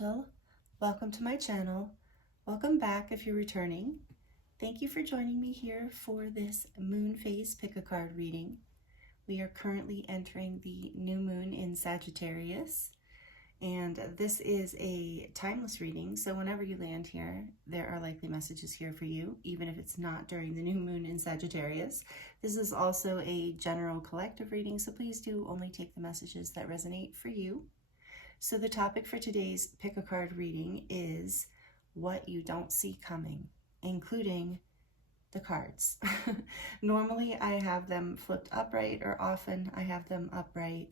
Angel. Welcome to my channel. Welcome back if you're returning. Thank you for joining me here for this moon phase pick-a-card reading. We are currently entering the new moon in Sagittarius, and this is a timeless reading, so whenever you land here, there are likely messages here for you, even if it's not during the new moon in Sagittarius. This is also a general collective reading, so please do only take the messages that resonate for you. So the topic for today's pick-a-card reading is what you don't see coming, including the cards. Normally I have them flipped upright, or often I have them upright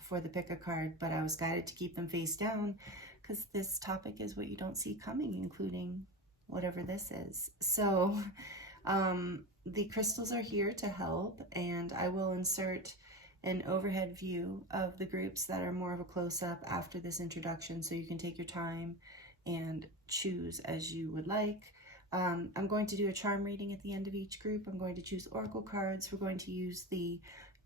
for the pick-a-card, but I was guided to keep them face down because this topic is what you don't see coming, including whatever this is. So the crystals are here to help, and I will insert an overhead view of the groups that are more of a close-up after this introduction, so you can take your time and choose as you would like. I'm going to do a charm reading at the end of each group. I'm going to choose oracle cards. We're going to use the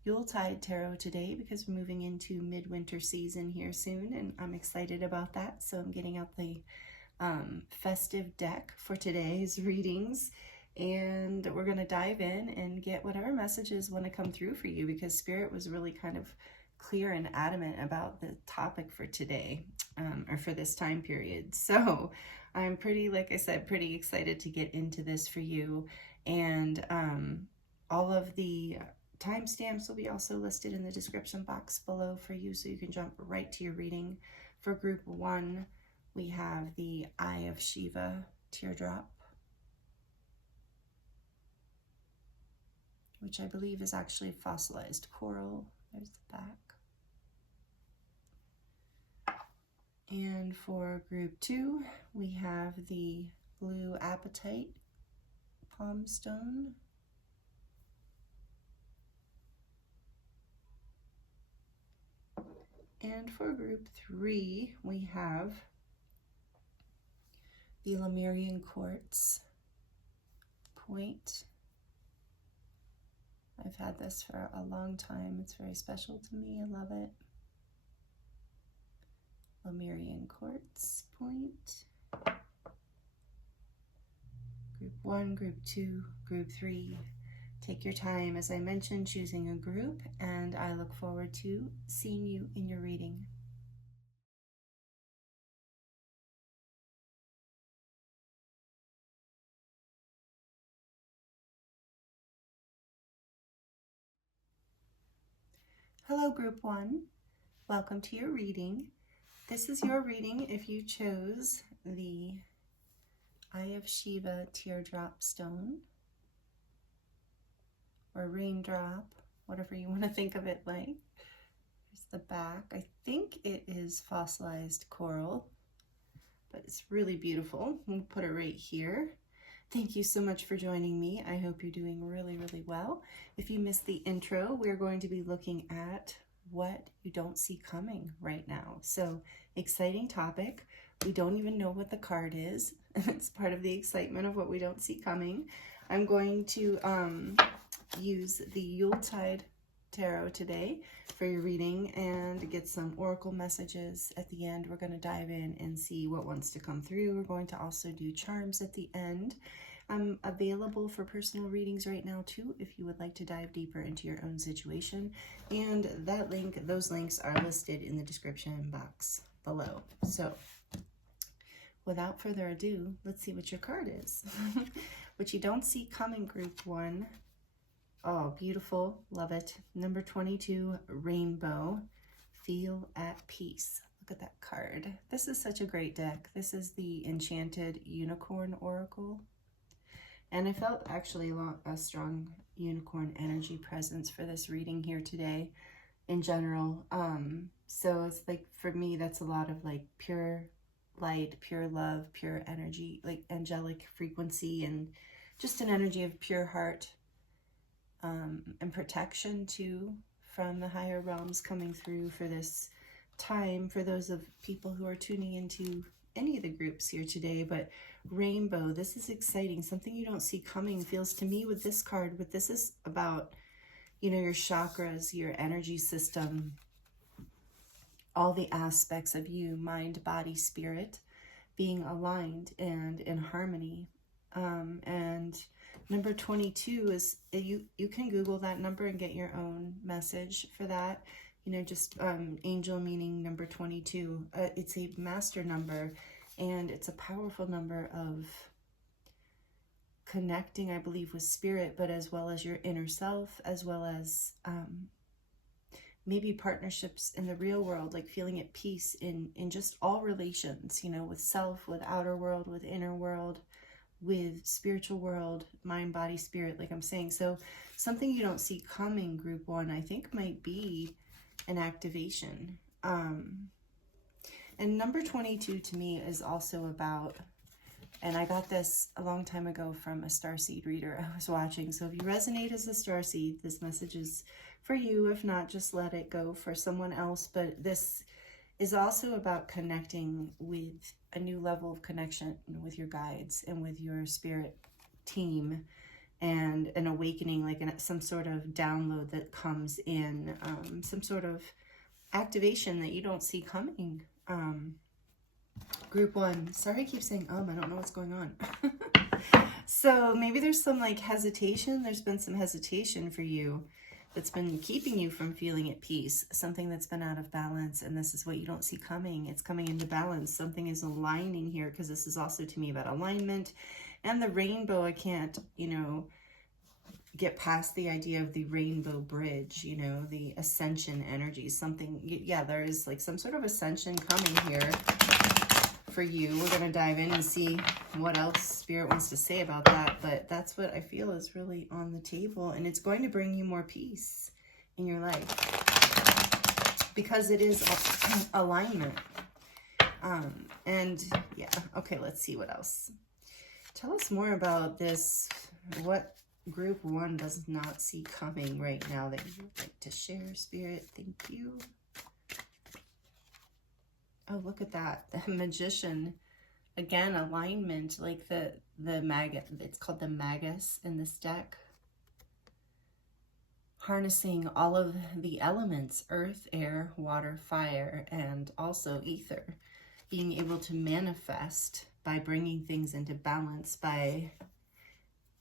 Yuletide Tarot today because we're moving into midwinter season here soon, and I'm excited about that. So I'm getting out the festive deck for today's readings, and we're going to dive in and get whatever messages want to come through for you, because Spirit was really kind of clear and adamant about the topic for today, or for this time period. So I'm pretty, like I said, pretty excited to get into this for you. And all of the timestamps will be also listed in the description box below for you, so you can jump right to your reading. For group 1, we have the Eye of Siva Teardrop, which I believe is actually fossilized coral. There's the back. And for group 2, we have the blue Apatite palm stone. And for group 3, we have the Lemurian quartz point. I've had this for a long time. It's very special to me. I love it. Lemurian quartz point. Group 1, group 2, group 3. Take your time, as I mentioned, choosing a group, and I look forward to seeing you in your reading. Hello, group 1. Welcome to your reading. This is your reading if you chose the Eye of Siva Teardrop stone, or raindrop, whatever you want to think of it like. Here's the back. I think it is fossilized coral, but it's really beautiful. We'll put it right here. Thank you so much for joining me. I hope you're doing really, really well. If you missed the intro, we're going to be looking at what you don't see coming right now. So, exciting topic. We don't even know what the card is. It's part of the excitement of what we don't see coming. I'm going to use the Yuletide Tarot today for your reading and get some oracle messages at the end. We're going to dive in and see what wants to come through. We're going to also do charms at the end. I'm available for personal readings right now too, if you would like to dive deeper into your own situation. And that link, those links are listed in the description box below. So without further ado, let's see what your card is. What you don't see coming, group 1. Oh, beautiful. Love it. Number 22, Rainbow. Feel at peace. Look at that card. This is such a great deck. This is the Enchanted Unicorn Oracle. And I felt actually a strong unicorn energy presence for this reading here today in general. So it's like, for me, that's a lot of like pure light, pure love, pure energy, like angelic frequency, and just an energy of pure heart and protection too from the higher realms coming through for this time, for those of people who are tuning into any of the groups here today. But rainbow, this is exciting, something you don't see coming, feels to me with this card. But this is about, you know, your chakras, your energy system, all the aspects of you, mind, body, spirit, being aligned and in harmony. And number 22 is, you can Google that number and get your own message for that. You know, just angel meaning number 22. It's a master number, and it's a powerful number of connecting, I believe, with spirit, but as well as your inner self, as well as maybe partnerships in the real world, like feeling at peace in just all relations, you know, with self, with outer world, with inner world, with spiritual world, mind, body, spirit, like I'm saying. So something you don't see coming, group 1, I think might be an activation. And number 22 to me is also about, and I got this a long time ago from a starseed reader I was watching. So if you resonate as a starseed, this message is for you. If not, just let it go for someone else. But this is also about connecting with a new level of connection with your guides and with your spirit team, and an awakening, like some sort of download that comes in, some sort of activation that you don't see coming. Group 1, sorry I keep saying I don't know what's going on. So maybe there's some like hesitation. There's been some hesitation for you that's been keeping you from feeling at peace, something that's been out of balance, and this is what you don't see coming. It's coming into balance. Something is aligning here, because this is also to me about alignment and the rainbow. I can't, you know, get past the idea of the rainbow bridge, you know, the ascension energy. Something, yeah, there is like some sort of ascension coming here for you. We're going to dive in and see what else Spirit wants to say about that, but that's what I feel is really on the table, and it's going to bring you more peace in your life because it is alignment. And yeah, okay, let's see what else. Tell us more about this. What group 1 does not see coming right now that you would like to share, Spirit? Thank you. Oh, look at that. The Magician. Again, alignment, like the maggot. It's called the Magus in this deck. Harnessing all of the elements, earth, air, water, fire, and also ether. Being able to manifest by bringing things into balance, by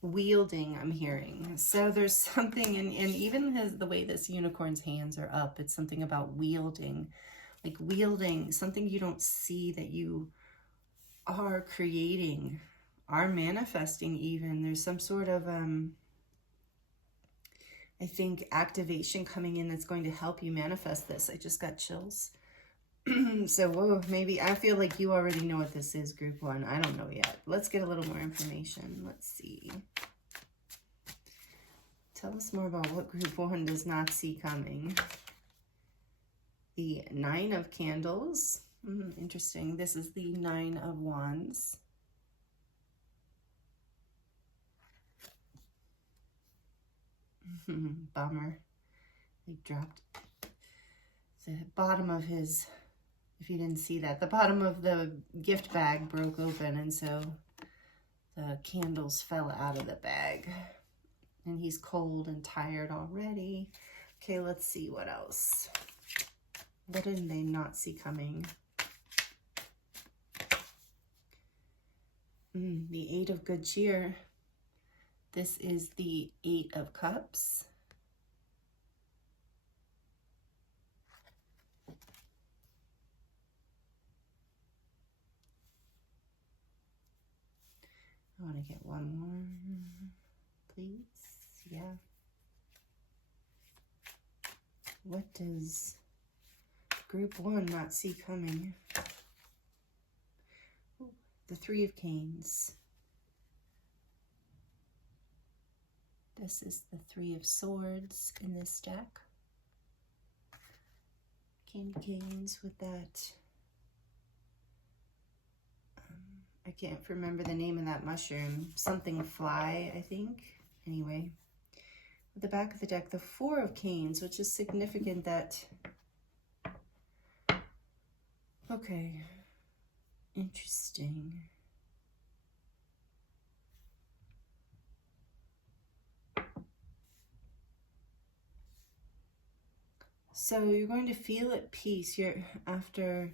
wielding, I'm hearing. So there's something, and even the way this unicorn's hands are up, it's something about wielding. Like wielding something you don't see, that you are creating, are manifesting even. There's some sort of, I think, activation coming in that's going to help you manifest this. I just got chills. So, whoa, maybe I feel like you already know what this is, group 1. I don't know yet. Let's get a little more information. Let's see. Tell us more about what group 1 does not see coming. The 9 of Candles. Interesting. This is the 9 of Wands. Bummer. They dropped the bottom of his, if you didn't see that, the bottom of the gift bag broke open, and so the candles fell out of the bag. And he's cold and tired already. Okay, let's see what else. What did they not see coming? The 8 of Good Cheer. This is the 8 of Cups. I want to get one more, please. Yeah. What does group 1 not see coming? Ooh, the 3 of Canes. This is the 3 of Swords in this deck. Candy canes with that. I can't remember the name of that mushroom. Something fly, I think. Anyway, at the back of the deck, the 4 of Canes, which is significant that... Okay, interesting. So you're going to feel at peace. After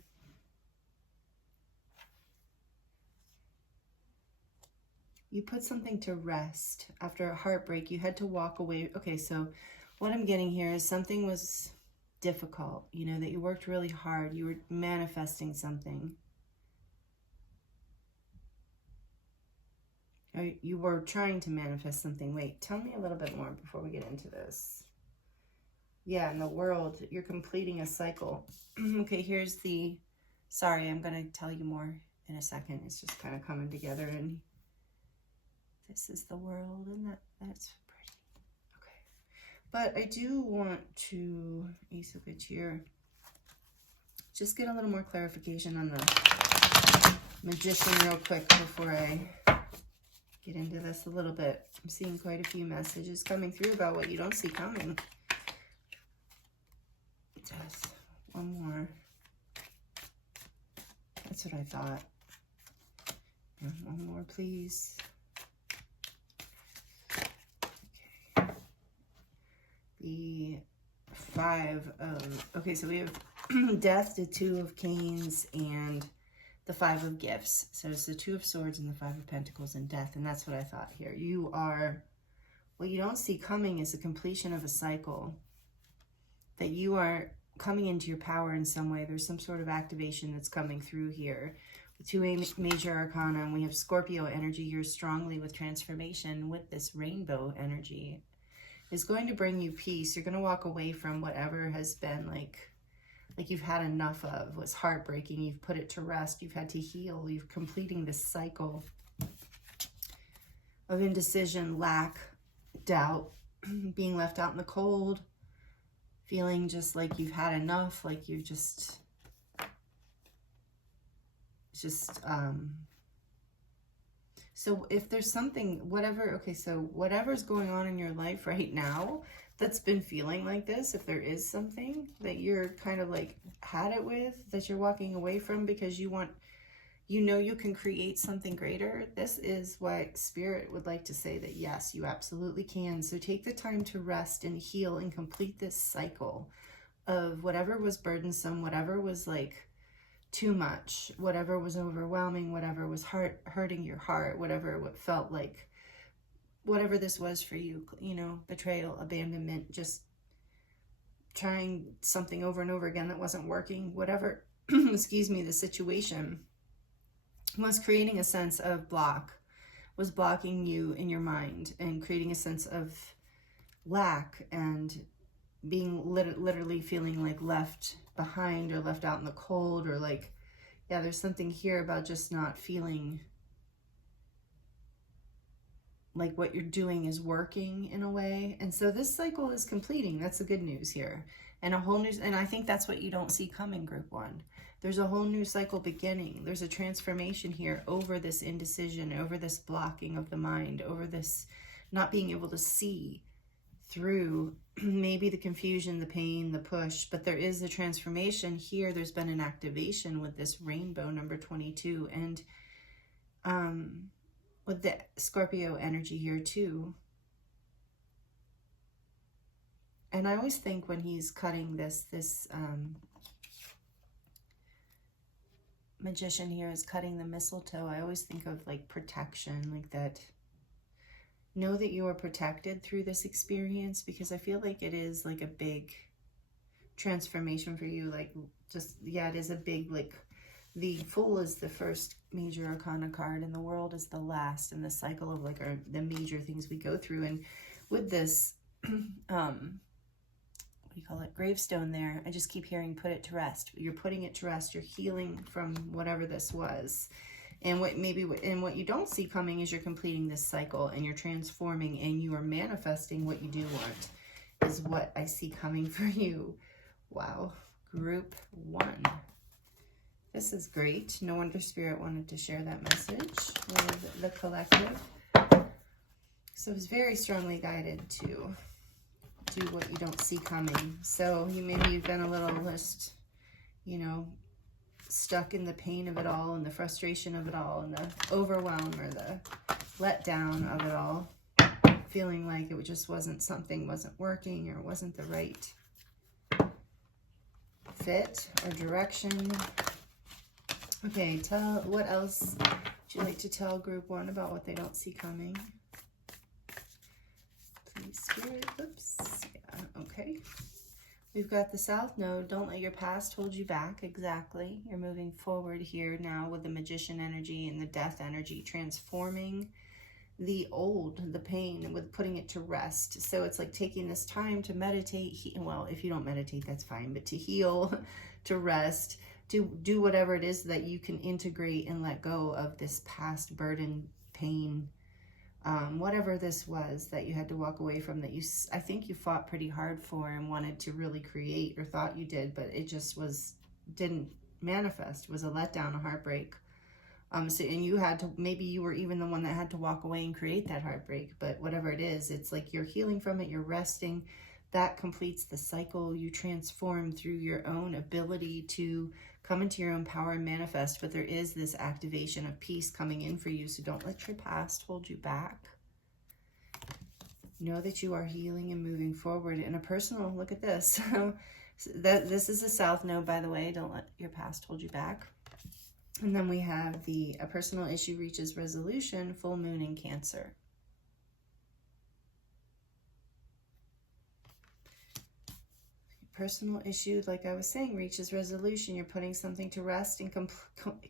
you put something to rest, after a heartbreak, you had to walk away. Okay, so what I'm getting here is something was difficult, you know, that you worked really hard. You were manifesting something. Or you were trying to manifest something. Wait, tell me a little bit more before we get into this. Yeah, in the world, you're completing a cycle. Okay, here's the... Sorry, I'm going to tell you more in a second. It's just kind of coming together, and this is the world, and that's pretty. Okay. But I do want to, Ace of Couture, just get a little more clarification on the Magician real quick before I get into this a little bit. I'm seeing quite a few messages coming through about what you don't see coming. Just one more. That's what I thought. And one more, please. Okay. The 5 of... Okay, so we have Death, the 2 of Canes, and the 5 of Gifts. So it's the 2 of Swords and the 5 of Pentacles and Death. And that's what I thought here. You are... What you don't see coming is the completion of a cycle. That you are coming into your power in some way. There's some sort of activation that's coming through here. The 2 major arcana, and we have Scorpio energy. You're strongly with transformation with this rainbow energy. Is going to bring you peace. You're going to walk away from whatever has been like you've had enough of, was heartbreaking. You've put it to rest. You've had to heal. You're completing this cycle of indecision, lack, doubt, being left out in the cold, feeling just like you've had enough, like you've just so if there's something, whatever, okay, so whatever's going on in your life right now that's been feeling like this, if there is something that you're kind of like had it with, that you're walking away from because you want, you know, you can create something greater, this is what Spirit would like to say, that yes, you absolutely can. So take the time to rest and heal and complete this cycle of whatever was burdensome, whatever was like too much, whatever was overwhelming, whatever was hurting your heart, whatever what felt like, whatever this was for you, you know, betrayal, abandonment, just trying something over and over again that wasn't working, whatever, excuse me, the situation was creating a sense of block, was blocking you in your mind and creating a sense of lack and being literally feeling like left behind or left out in the cold, or like, yeah, there's something here about just not feeling like what you're doing is working in a way. And so this cycle is completing. That's the good news here. And a whole new, and I think that's what you don't see coming, Group 1. There's a whole new cycle beginning. There's a transformation here over this indecision, over this blocking of the mind, over this not being able to see through maybe the confusion, the pain, the push, but there is a transformation here. There's been an activation with this rainbow number 22, and with the Scorpio energy here too. And I always think when he's cutting this Magician here is cutting the mistletoe, I always think of like protection, like that. Know that you are protected through this experience, because I feel like it is like a big transformation for you. Like just, yeah, it is a big, like the Fool is the first major arcana card and the World is the last in the cycle of like the major things we go through. And with this, what do you call it, gravestone there, I just keep hearing put it to rest. You're putting it to rest. You're healing from whatever this was. And what you don't see coming is you're completing this cycle and you're transforming and you are manifesting what you do want, is what I see coming for you. Wow. Group 1. This is great. No wonder Spirit wanted to share that message with the collective. So it's very strongly guided to do what you don't see coming. So maybe you've been a little just, you know, stuck in the pain of it all and the frustration of it all and the overwhelm or the letdown of it all, feeling like it just wasn't working or wasn't the right fit or direction. Okay, what else would you like to tell group 1 about what they don't see coming? Please, Spirit. Oops. Yeah, okay. We've got the South Node. Don't let your past hold you back. Exactly. You're moving forward here now with the Magician energy and the Death energy, transforming the old, the pain, with putting it to rest. So it's like taking this time to meditate. Well, if you don't meditate, that's fine, but to heal, to rest, to do whatever it is that you can integrate and let go of this past burden, pain, whatever this was that you had to walk away from, that I think you fought pretty hard for and wanted to really create, or thought you did, but it just didn't manifest. It was a letdown, a heartbreak. So, and you had to, maybe you were even the one that had to walk away and create that heartbreak, but whatever it is, it's like you're healing from it, you're resting. That completes the cycle. You transform through your own ability to come into your own power and manifest, but there is this activation of peace coming in for you, so don't let your past hold you back. Know that you are healing and moving forward in a personal, look at this. This is the South Node, by the way. Don't let your past hold you back. And then we have a personal issue reaches resolution, full moon in Cancer. Personal issue, like I was saying, reaches resolution. You're putting something to rest and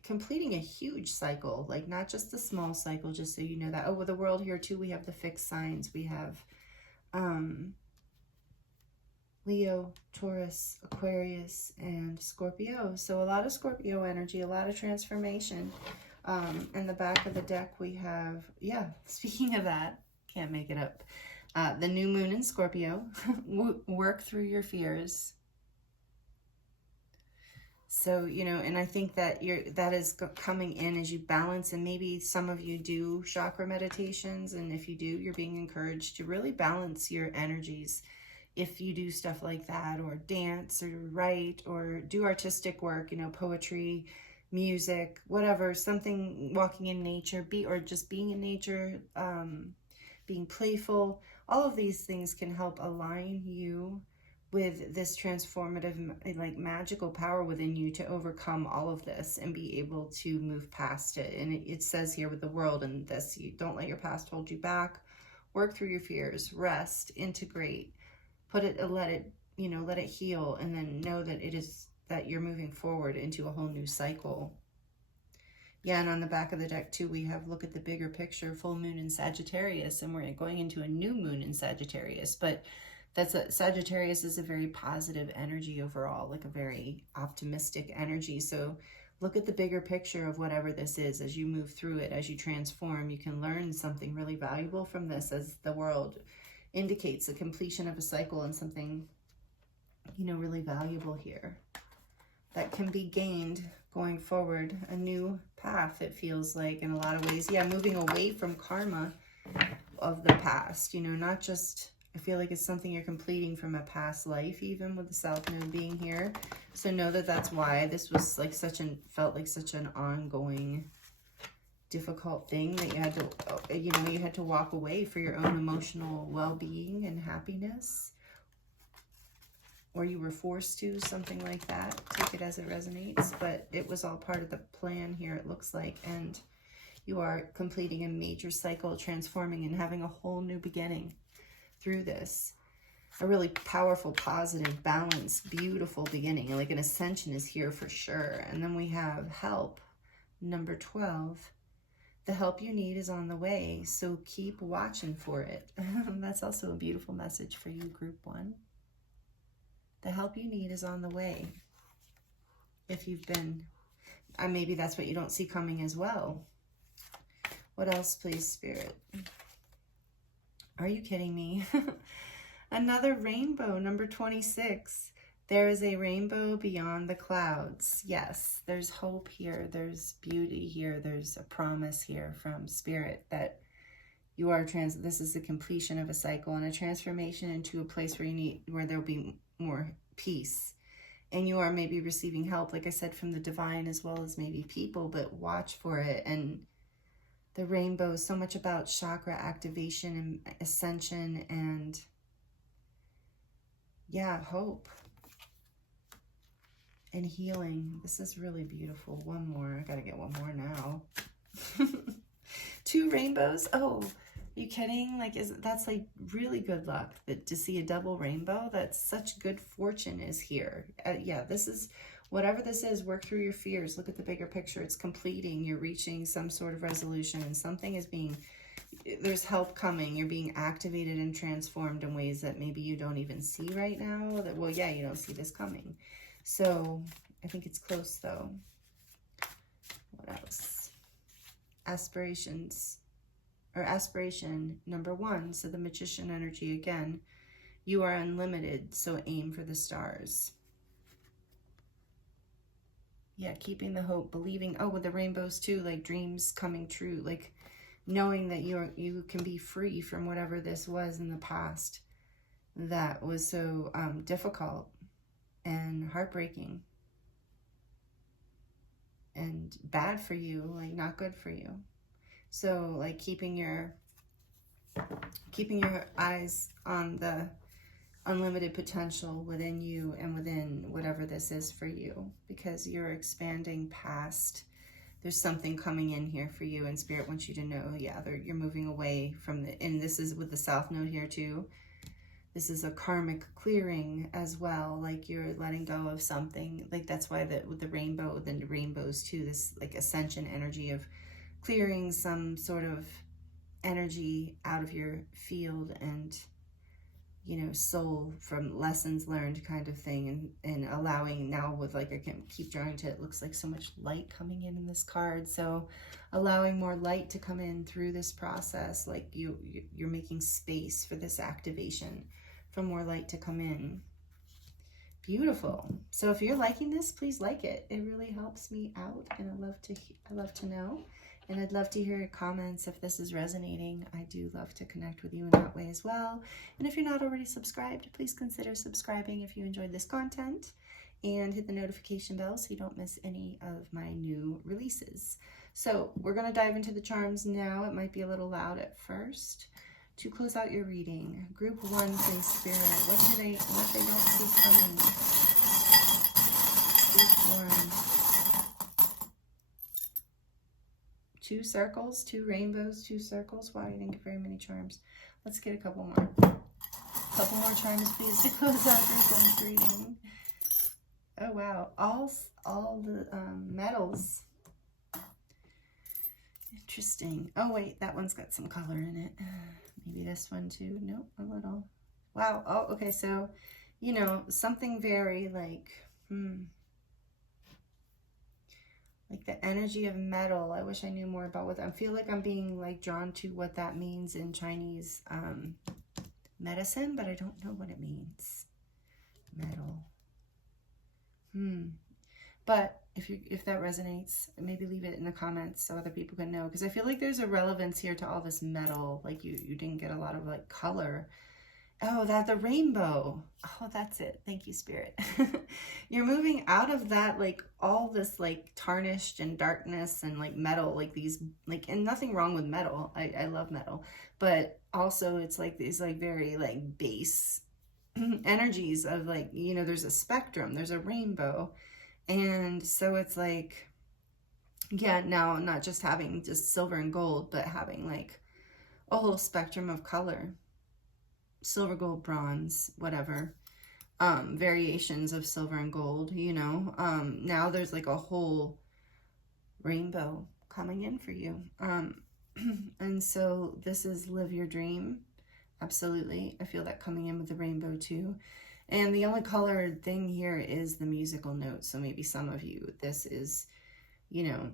completing a huge cycle, like not just a small cycle, just so you know that. Oh, with the world here too, we have the fixed signs. We have Leo, Taurus, Aquarius, and Scorpio. So a lot of Scorpio energy, a lot of transformation. In the back of the deck, we have, yeah, speaking of that, can't make it up. The new moon in Scorpio. Work through your fears. So, you know, and I think that that is coming in as you balance, and maybe some of you do chakra meditations, and if you do, you're being encouraged to really balance your energies. If you do stuff like that, or dance, or write, or do artistic work, you know, poetry, music, whatever, something, walking in nature, or just being in nature, being playful, all of these things can help align you with this transformative, like magical power within you to overcome all of this and be able to move past it. And it says here with the world and this, you don't let your past hold you back. Work through your fears, rest, integrate, let it, you know, let it heal, and then know that that you're moving forward into a whole new cycle. Yeah, and on the back of the deck too, we have, look at the bigger picture, full moon in Sagittarius, and we're going into a new moon in Sagittarius. But Sagittarius is a very positive energy overall, like a very optimistic energy. So look at the bigger picture of whatever this is. As you move through it, as you transform, you can learn something really valuable from this, as the world indicates the completion of a cycle, and something, you know, really valuable here that can be gained going forward, a new path, it feels like, in a lot of ways. Yeah, moving away from karma of the past, you know, not just, I feel like it's something you're completing from a past life, even with the South Node being here. So know that that's why this was like felt like such an ongoing, difficult thing that you had to, you know, you had to walk away for your own emotional well-being and happiness. Or you were forced to, something like that. Take it as it resonates, but it was all part of the plan here, it looks like. And you are completing a major cycle, transforming and having a whole new beginning through this. A really powerful, positive, balanced, beautiful beginning. Like an ascension is here for sure. And then we have help, number 12. The help you need is on the way, so keep watching for it. That's also a beautiful message for you, group 1. The help you need is on the way. If you've been, maybe that's what you don't see coming as well. What else, please, Spirit? Are you kidding me? Another rainbow, number 26. There is a rainbow beyond the clouds. Yes, there's hope here. There's beauty here. There's a promise here from Spirit that you are this is the completion of a cycle and a transformation into a place where there'll be more peace. And you are maybe receiving help, like I said, from the divine as well as maybe people, but watch for it. And the rainbow is so much about chakra activation and ascension and, yeah, hope. and healing. This is really beautiful. One more. I gotta get one more now. 2 rainbows. Oh, are you kidding? Like, that's like really good luck to see a double rainbow. That's such good fortune is here. Yeah, this is, whatever this is, work through your fears. Look at the bigger picture. It's completing. You're reaching some sort of resolution, and something is being, there's help coming. You're being activated and transformed in ways that maybe you don't even see right now. That, well, yeah, you don't see this coming. So I think it's close though. What else? Aspirations, or aspiration number 1. So the magician energy again. You are unlimited, so aim for the stars. Yeah, keeping the hope, believing. Oh, with the rainbows too, like dreams coming true, like knowing that you can be free from whatever this was in the past that was so difficult and heartbreaking and bad for you, like not good for you. So like keeping your eyes on the unlimited potential within you and within whatever this is for you, because you're expanding past. There's something coming in here for you, and Spirit wants you to know, yeah, you're moving away from the, and this is with the South Node here too. This is a karmic clearing as well, like you're letting go of something. Like that's why with the rainbow, the rainbows too, this like ascension energy of clearing some sort of energy out of your field and, you know, soul from lessons learned kind of thing, and allowing now with, like, I can keep drawing to, it looks like so much light coming in this card. So allowing more light to come in through this process, like you're making space for this activation, for more light to come in. Beautiful. So if you're liking this, please like it. It really helps me out, and I love to know. And I'd love to hear your comments if this is resonating. I do love to connect with you in that way as well. And if you're not already subscribed, please consider subscribing if you enjoyed this content, and hit the notification bell so you don't miss any of my new releases. So we're going to dive into the charms now. It might be a little loud at first. To close out your reading, group 1, please, Spirit. What they don't see coming? Group 1. 2 circles, 2 rainbows, 2 circles. Wow, you didn't get very many charms. Let's get a couple more. Couple more charms, please, to close out group 1's reading. Oh wow, all the metals. Interesting. Oh wait, that one's got some color in it. Maybe this one too. Nope, a little. Wow. Oh, okay. So, you know, something very like, like the energy of metal. I wish I knew more about what that, I feel like I'm being like drawn to what that means in Chinese medicine, but I don't know what it means. Metal. But if that resonates, maybe leave it in the comments so other people can know, because I feel like there's a relevance here to all this metal. Like you didn't get a lot of like color. Oh, the rainbow. Oh, that's it. Thank you, Spirit. You're moving out of that, like all this like tarnished and darkness and like metal, like these, like, and nothing wrong with metal. I love metal, but also it's like these like very like base energies of like, you know, there's a spectrum, there's a rainbow. And so it's like, yeah, now not just having just silver and gold, but having like a whole spectrum of color. Silver, gold, bronze, whatever, variations of silver and gold, you know. Now there's like a whole rainbow coming in for you. And so this is live your dream. Absolutely. I feel that coming in with the rainbow too. And the only colored thing here is the musical note. So maybe some of you, this is, you know,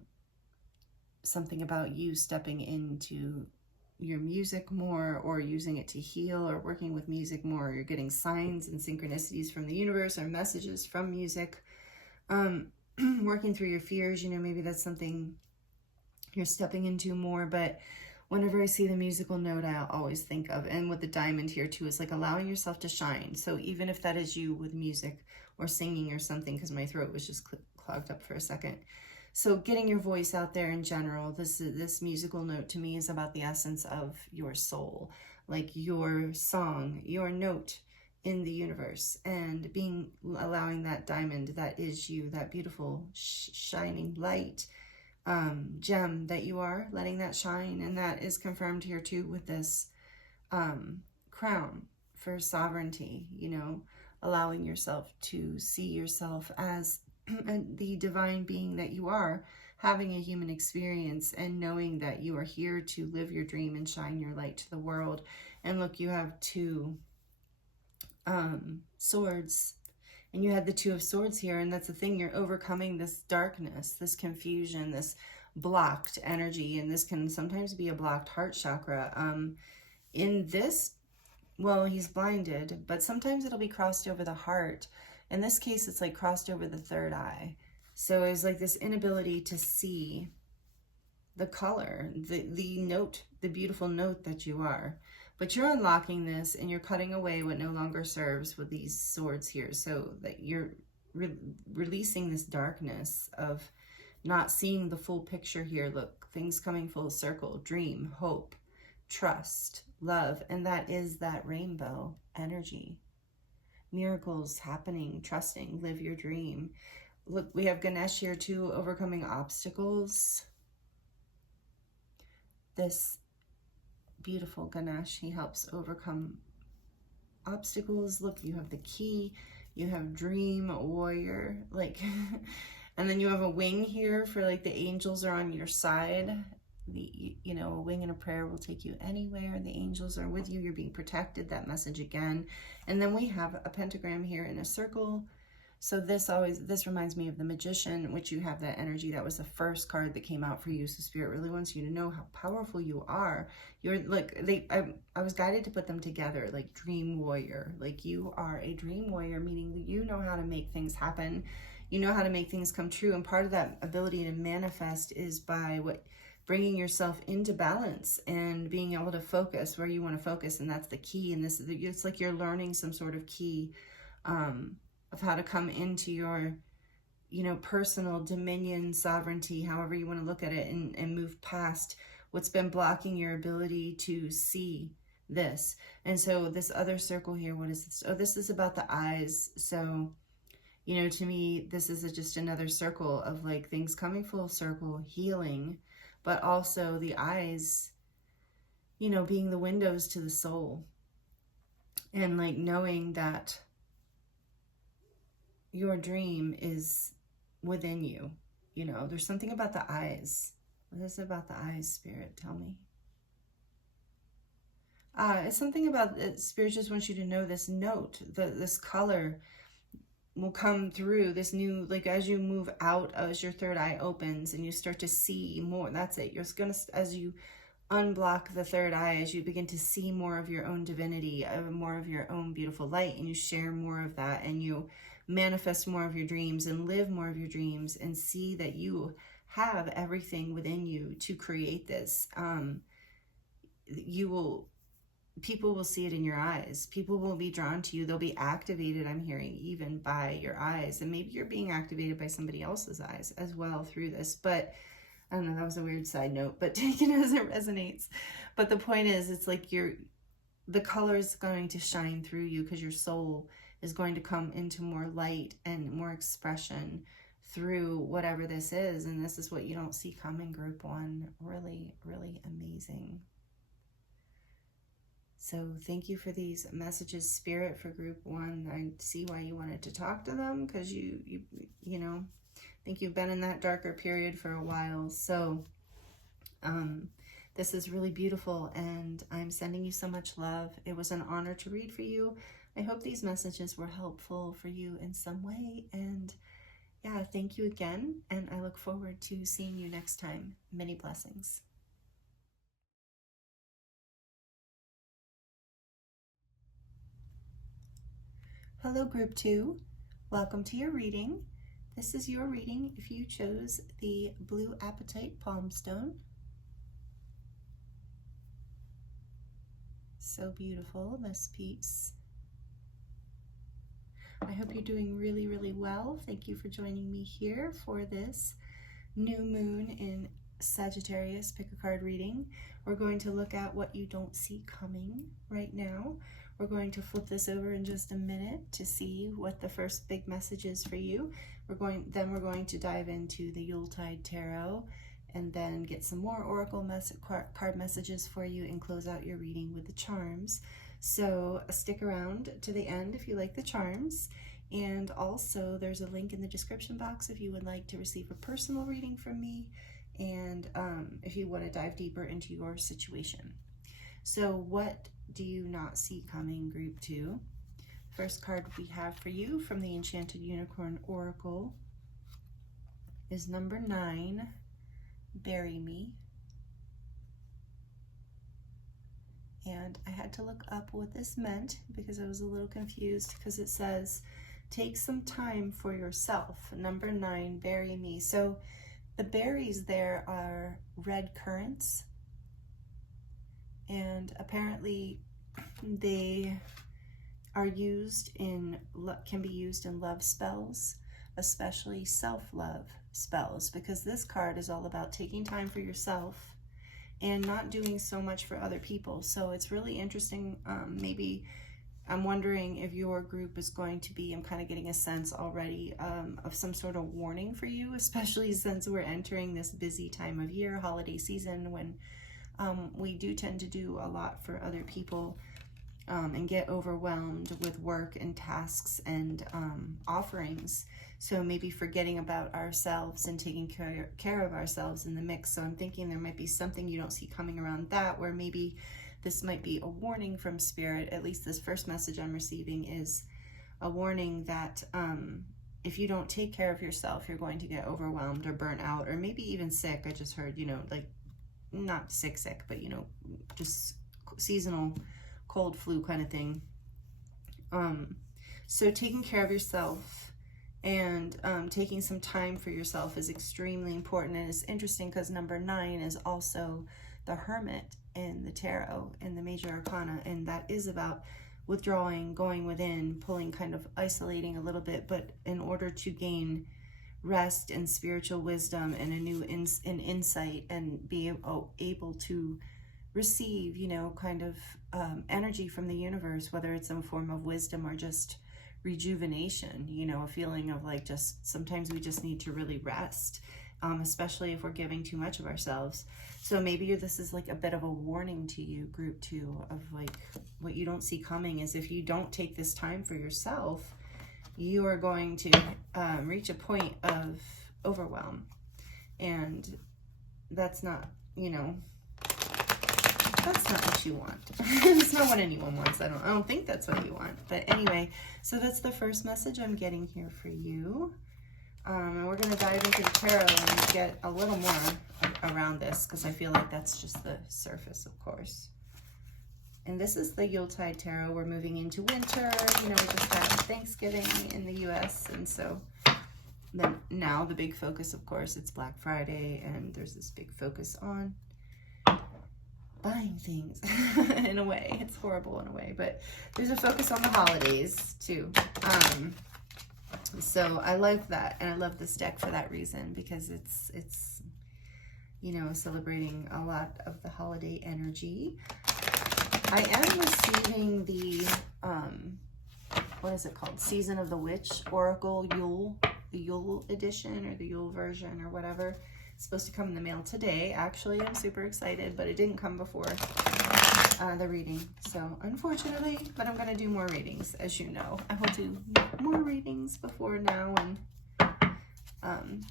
something about you stepping into your music more, or using it to heal, or working with music more. You're getting signs and synchronicities from the universe, or messages from music. Working through your fears, you know, maybe that's something you're stepping into more. But whenever I see the musical note, I always think of, and with the diamond here too, is like allowing yourself to shine. So even if that is you with music or singing or something, because my throat was just clogged up for a second. So getting your voice out there in general, this musical note to me is about the essence of your soul. Like your song, your note in the universe, and allowing that diamond that is you, that beautiful shining light gem that you are, letting that shine. And that is confirmed here too with this crown for sovereignty, you know, allowing yourself to see yourself as the divine being that you are, having a human experience, and knowing that you are here to live your dream and shine your light to the world. And look, you have two swords, and you had the Two of Swords here, and that's the thing, you're overcoming this darkness, this confusion, this blocked energy, and this can sometimes be a blocked heart chakra. In this, well, he's blinded, but sometimes it'll be crossed over the heart. In this case, it's like crossed over the third eye. So it's like this inability to see the color, the note, the beautiful note that you are. But you're unlocking this, and you're cutting away what no longer serves with these swords here, so that you're releasing this darkness of not seeing the full picture here. Look, things coming full circle, dream, hope, trust, love, and that is that rainbow energy. Miracles happening, trusting, live your dream. Look, we have Ganesh here too, overcoming obstacles. This beautiful Ganesh, he helps overcome obstacles. Look, you have the key, you have dream warrior, like and then you have a wing here for like the angels are on your side. You know, a wing and a prayer will take you anywhere. The angels are with you, you're being protected, that message again. And then we have a pentagram here in a circle. So this reminds me of the Magician, which you have that energy. That was the first card that came out for you. So Spirit really wants you to know how powerful you are. You're like, I was guided to put them together, like dream warrior. Like you are a dream warrior, meaning that you know how to make things happen. You know how to make things come true. And part of that ability to manifest is by bringing yourself into balance and being able to focus where you want to focus. And that's the key. And it's like you're learning some sort of key of how to come into your, you know, personal dominion, sovereignty, however you want to look at it, and move past what's been blocking your ability to see this. And so this other circle here, what is this? Oh, this is about the eyes. So, you know, to me, this is just another circle of like things coming full circle, healing, but also the eyes, you know, being the windows to the soul, and like knowing that your dream is within you. You know, there's something about the eyes. What is it about the eyes, Spirit? Tell me. It's something about it. Spirit just wants you to know this note, this color will come through, this new, like as you move out, as your third eye opens and you start to see more, that's it. You're gonna, as you unblock the third eye, as you begin to see more of your own divinity, more of your own beautiful light, and you share more of that, and you manifest more of your dreams and live more of your dreams, and see that you have everything within you to create this. People will see it in your eyes. People will be drawn to you. They'll be activated, I'm hearing, even by your eyes. And maybe you're being activated by somebody else's eyes as well through this. But I don't know, that was a weird side note, but take it as it resonates. But the point is, it's like the color is going to shine through you, because your soul is going to come into more light and more expression through whatever this is. And this is what you don't see coming, group one. Really, really amazing. So thank you for these messages, Spirit, for group one. I see why you wanted to talk to them, because you know, I think you've been in that darker period for a while. So this is really beautiful, and I'm sending you so much love. It was an honor to read for you. I hope these messages were helpful for you in some way. And yeah, thank you again. And I look forward to seeing you next time. Many blessings. Hello, group two. Welcome to your reading. This is your reading if you chose the blue Apatite palm stone. So beautiful, this piece. I hope you're doing really, really well. Thank you for joining me here for this new moon in Sagittarius pick a card reading. We're going to look at what you don't see coming right now. We're going to flip this over in just a minute to see what the first big message is for you. We're going to dive into the Yuletide Tarot and then get some more oracle card messages for you and close out your reading with the charms. So stick around to the end if you like the charms. And also there's a link in the description box if you would like to receive a personal reading from me, and if you want to dive deeper into your situation. So what do you not see coming, group 2? First card we have for you from the Enchanted Unicorn Oracle is number 9, Bury Me. And I had to look up what this meant because I was a little confused, because it says, take some time for yourself. Number 9, bury me. So the berries there are red currants, and apparently they are can be used in love spells, especially self-love spells, because this card is all about taking time for yourself and not doing so much for other people. So it's really interesting. Maybe I'm wondering if your group is going to be, I'm kind of getting a sense already of some sort of warning for you, especially since we're entering this busy time of year, holiday season, when we do tend to do a lot for other people and get overwhelmed with work and tasks and offerings. So maybe forgetting about ourselves and taking care of ourselves in the mix. So I'm thinking there might be something you don't see coming around that, where maybe this might be a warning from Spirit. At least this first message I'm receiving is a warning that if you don't take care of yourself, you're going to get overwhelmed or burnt out, or maybe even sick. I just heard, like not sick, but just seasonal cold flu kind of thing. So taking care of yourself and taking some time for yourself is extremely important. And it's interesting because number 9 is also the Hermit in the tarot, in the major arcana, and that is about withdrawing, going within, pulling, kind of isolating a little bit, but in order to gain rest and spiritual wisdom and a new insight, and be able to receive, kind of energy from the universe, whether it's in form of wisdom or just rejuvenation, a feeling of like, just sometimes we just need to really rest, especially if we're giving too much of ourselves. So maybe this is like a bit of a warning to you, group 2, of like what you don't see coming is if you don't take this time for yourself, you are going to reach a point of overwhelm, and that's not, that's not what you want. It's not what anyone wants. I don't think that's what you want. But anyway, so that's the first message I'm getting here for you. And we're going to dive into the tarot and get a little more around this, because I feel like that's just the surface, of course. And this is the Yuletide Tarot. We're moving into winter. We just had Thanksgiving in the US. And so then now the big focus, of course, it's Black Friday. And there's this big focus on buying things in a way. It's horrible in a way, but there's a focus on the holidays too. So I like that, and I love this deck for that reason, because it's celebrating a lot of the holiday energy. I am receiving the what is it called, Season of the Witch Oracle the Yule edition, or the Yule version, or whatever. It's supposed to come in the mail today. Actually, I'm super excited, but it didn't come before the reading. So unfortunately, but I'm going to do more readings, as you know. I will do more readings before now and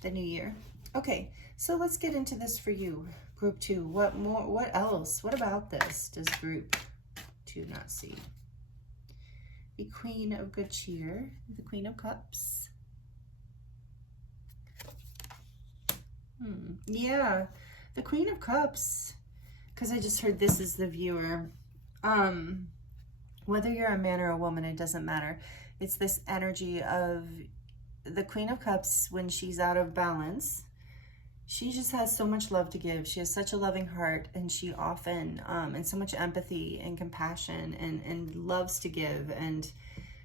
the new year. Okay, so let's get into this for you, group 2. What more? What else? What about this does group 2 not see? The Queen of Good Cheer, the Queen of Cups. Yeah, the Queen of Cups, because I just heard this is the viewer. Whether you're a man or a woman, it doesn't matter. It's this energy of the Queen of Cups. When she's out of balance, she just has so much love to give. She has such a loving heart, and she often, and so much empathy and compassion, and loves to give, and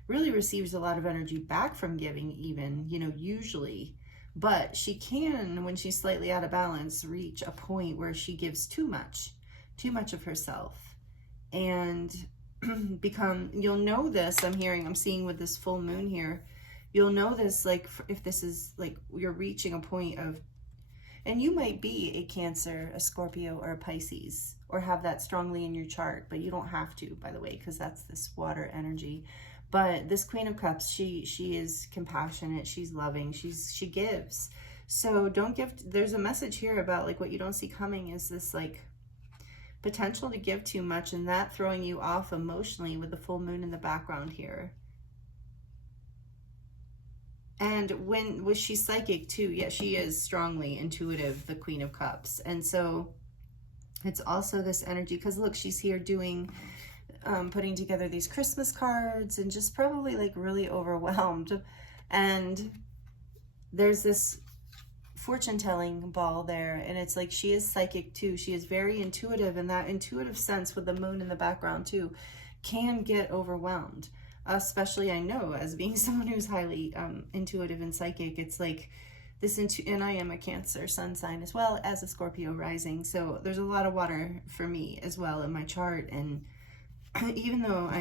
really receives a lot of energy back from giving even, usually. But she can, when she's slightly out of balance, reach a point where she gives too much of herself, and you'll know this, I'm seeing with this full moon here, you'll know this, like, if this is like you're reaching a point of, and you might be a Cancer, a Scorpio, or a Pisces, or have that strongly in your chart, but you don't have to, by the way, because that's this water energy. But this Queen of Cups, she is compassionate, she's loving, she gives. So don't give, there's a message here about like what you don't see coming is this like potential to give too much, and that throwing you off emotionally with the full moon in the background here. And was she psychic too? Yeah, she is strongly intuitive, the Queen of Cups. And so it's also this energy, because look, she's here doing, putting together these Christmas cards and just probably like really overwhelmed. And there's this fortune telling ball there, and it's like she is psychic too. She is very intuitive, and that intuitive sense with the moon in the background too can get overwhelmed. Especially, I know, as being someone who's highly intuitive and psychic, it's like this, and I am a Cancer sun sign as well as a Scorpio rising, so there's a lot of water for me as well in my chart. And even though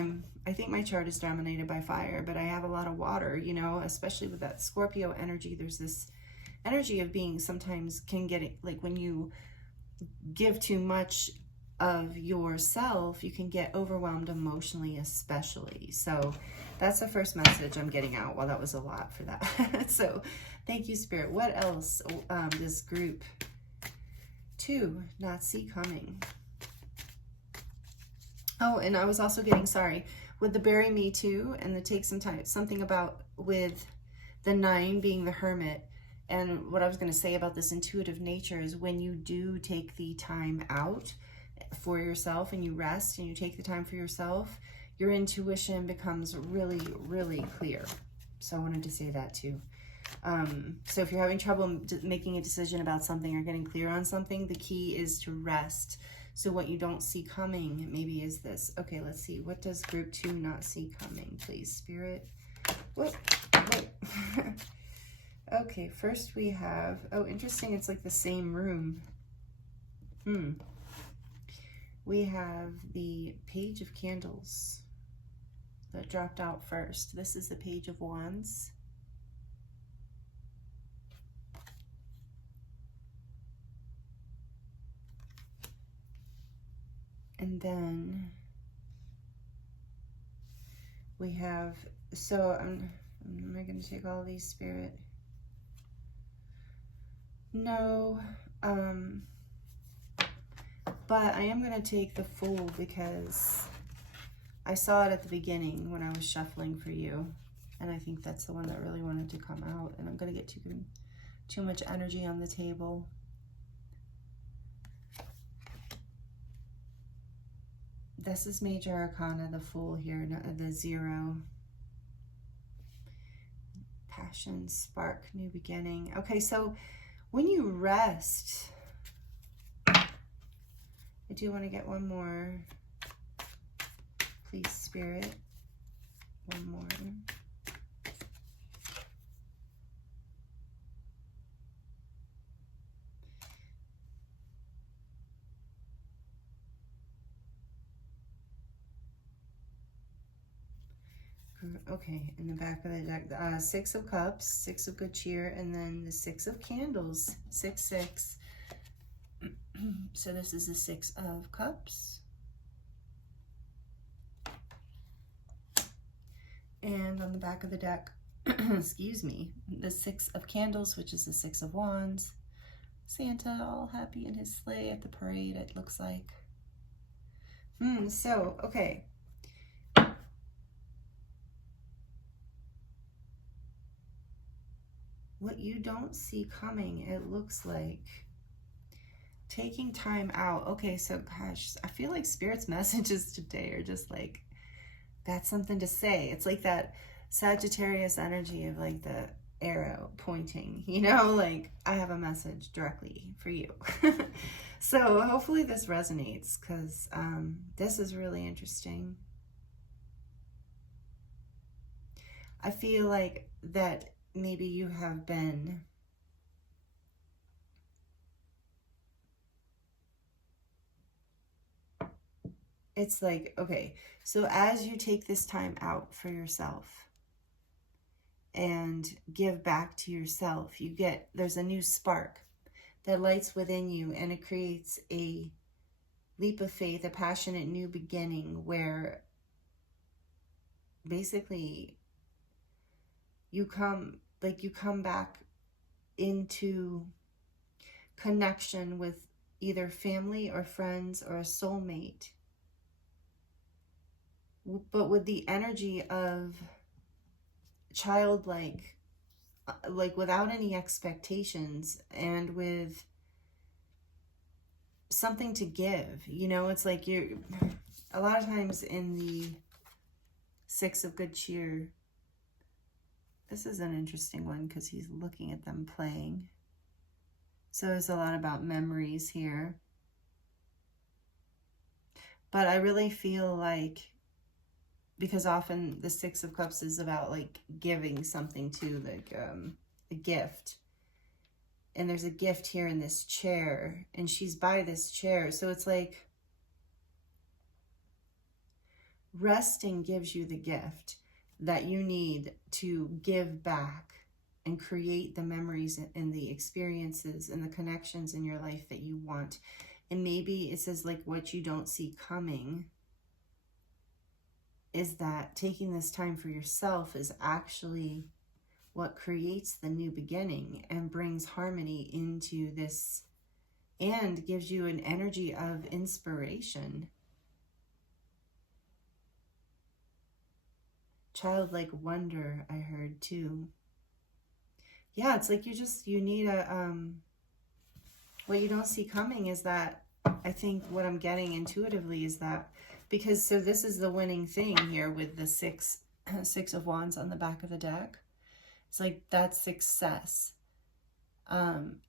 I think my chart is dominated by fire, but I have a lot of water, you know, especially with that Scorpio energy. There's this energy of being, sometimes can get it, like when you give too much of yourself, you can get overwhelmed emotionally, especially. So that's the first message I'm getting out. Well, that was a lot for that. So thank you, Spirit. What else does group 2 not see coming? Oh, and I was also getting, sorry, with the bury me too, and the take some time, something about with the 9 being the Hermit. And what I was going to say about this intuitive nature is when you do take the time out for yourself and you rest and you take the time for yourself, your intuition becomes really, really clear. So I wanted to say that too. So if you're having trouble making a decision about something or getting clear on something, the key is to rest. So what you don't see coming maybe is this. Okay, let's see. What does group 2 not see coming, please, Spirit? Whoa. Okay, first we have, oh, interesting, it's like the same room. We have the Page of Candles that dropped out first. This is the Page of Wands. And then we have, so am I going to take all these, Spirit? No, but I am going to take the Fool because I saw it at the beginning when I was shuffling for you, and I think that's the one that really wanted to come out, and I'm going to get too much energy on the table. This is Major Arcana, the Fool here, the 0. Passion, spark, new beginning. Okay, so when you rest, I do want to get one more, please, Spirit. One more. Okay, in the back of the deck, 6 of Cups, 6 of Good Cheer, and then the 6 of Candles, 6, 6. So this is the 6 of Cups. And on the back of the deck, excuse me, the 6 of Candles, which is the 6 of Wands. Santa all happy in his sleigh at the parade, it looks like. So, okay. What you don't see coming, it looks like taking time out. Okay, so gosh, I feel like Spirit's messages today are just like, that's something to say. It's like that Sagittarius energy of like the arrow pointing, you know, like I have a message directly for you. So hopefully this resonates, because this is really interesting. I feel like that maybe you have been it's like, okay, so as you take this time out for yourself and give back to yourself, there's a new spark that lights within you, and it creates a leap of faith, a passionate new beginning where basically you come back into connection with either family or friends or a soulmate, but with the energy of childlike, like without any expectations, and with something to give. You know, it's like a lot of times in the Six of Good Cheer, this is an interesting one because he's looking at them playing. So there's a lot about memories here. But I really feel like, because often the Six of Cups is about like giving something to, like a gift. And there's a gift here in this chair, and she's by this chair. So it's like resting gives you the gift that you need to give back and create the memories and the experiences and the connections in your life that you want. And maybe it says like what you don't see coming is that taking this time for yourself is actually what creates the new beginning and brings harmony into this and gives you an energy of inspiration. Childlike wonder, I heard too. Yeah, it's like you need a, what you don't see coming is that, I think what I'm getting intuitively is that, because, so this is the winning thing here with the Six of Wands on the back of the deck. It's like that's success,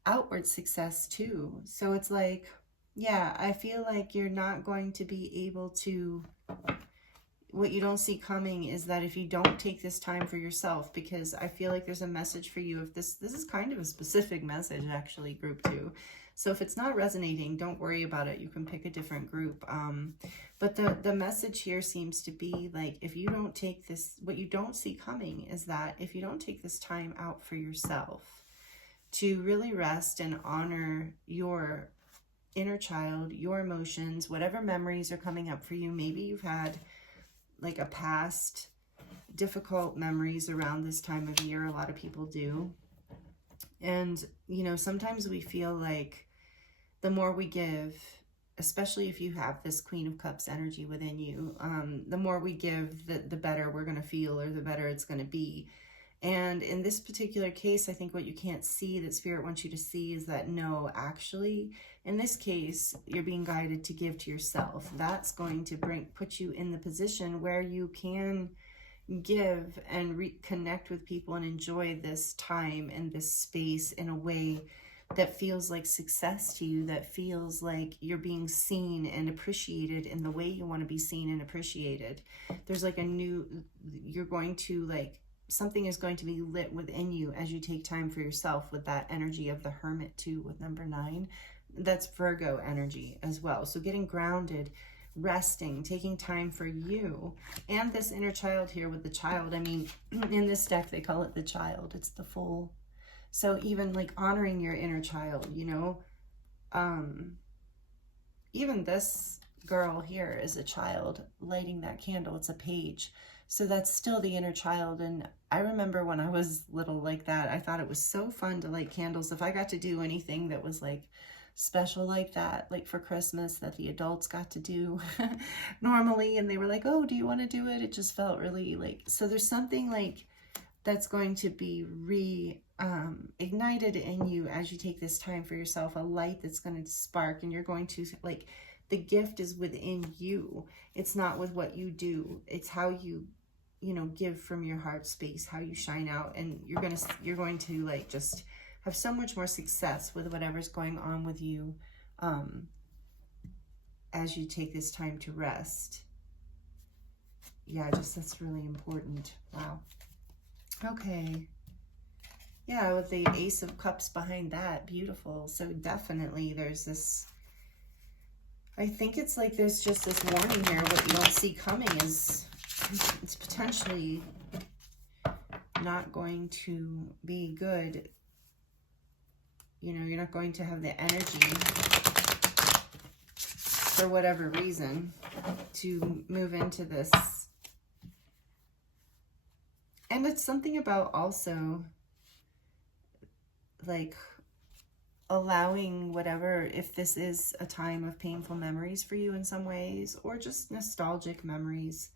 outward success too. So it's like, yeah, I feel like you're not going to be able to, what you don't see coming is that if you don't take this time for yourself, because I feel like there's a message for you. If this is kind of a specific message, actually, group 2. So if it's not resonating, don't worry about it. You can pick a different group. But the message here seems to be like, if you don't take this, what you don't see coming is that if you don't take this time out for yourself to really rest and honor your inner child, your emotions, whatever memories are coming up for you, maybe you've had like a past difficult memories around this time of year. A lot of people do. And, you know, sometimes we feel like the more we give, especially if you have this Queen of Cups energy within you, the more we give, the better we're going to feel, or the better it's going to be. And in this particular case, I think what you can't see that Spirit wants you to see is that, no, actually, in this case, you're being guided to give to yourself. That's going to put you in the position where you can give and reconnect with people and enjoy this time and this space in a way that feels like success to you, that feels like you're being seen and appreciated in the way you want to be seen and appreciated. There's like you're going to like, something is going to be lit within you as you take time for yourself with that energy of the Hermit too, with number 9. That's Virgo energy as well. So getting grounded, resting, taking time for you, and this inner child here with the child. I mean, in this deck, they call it the child. It's the Fool. So even like honoring your inner child, you know, even this girl here is a child lighting that candle. It's a page. So that's still the inner child. And I remember when I was little like that, I thought it was so fun to light candles. If I got to do anything that was like special like that, like for Christmas, that the adults got to do normally, and they were like, oh, do you want to do it? It just felt really like, so there's something like that's going to be ignited in you as you take this time for yourself, a light that's going to spark, and you're going to like, the gift is within you. It's not with what you do. It's how you know, give from your heart space, how you shine out, and you're going to like just have so much more success with whatever's going on with you as you take this time to rest. Yeah, just that's really important. Wow. Okay. Yeah, with the Ace of Cups behind that, beautiful. So definitely there's this, I think it's like there's just this warning here. What you don't see coming is it's potentially not going to be good. You know, you're not going to have the energy for whatever reason to move into this. And it's something about also like allowing whatever, if this is a time of painful memories for you in some ways, or just nostalgic memories,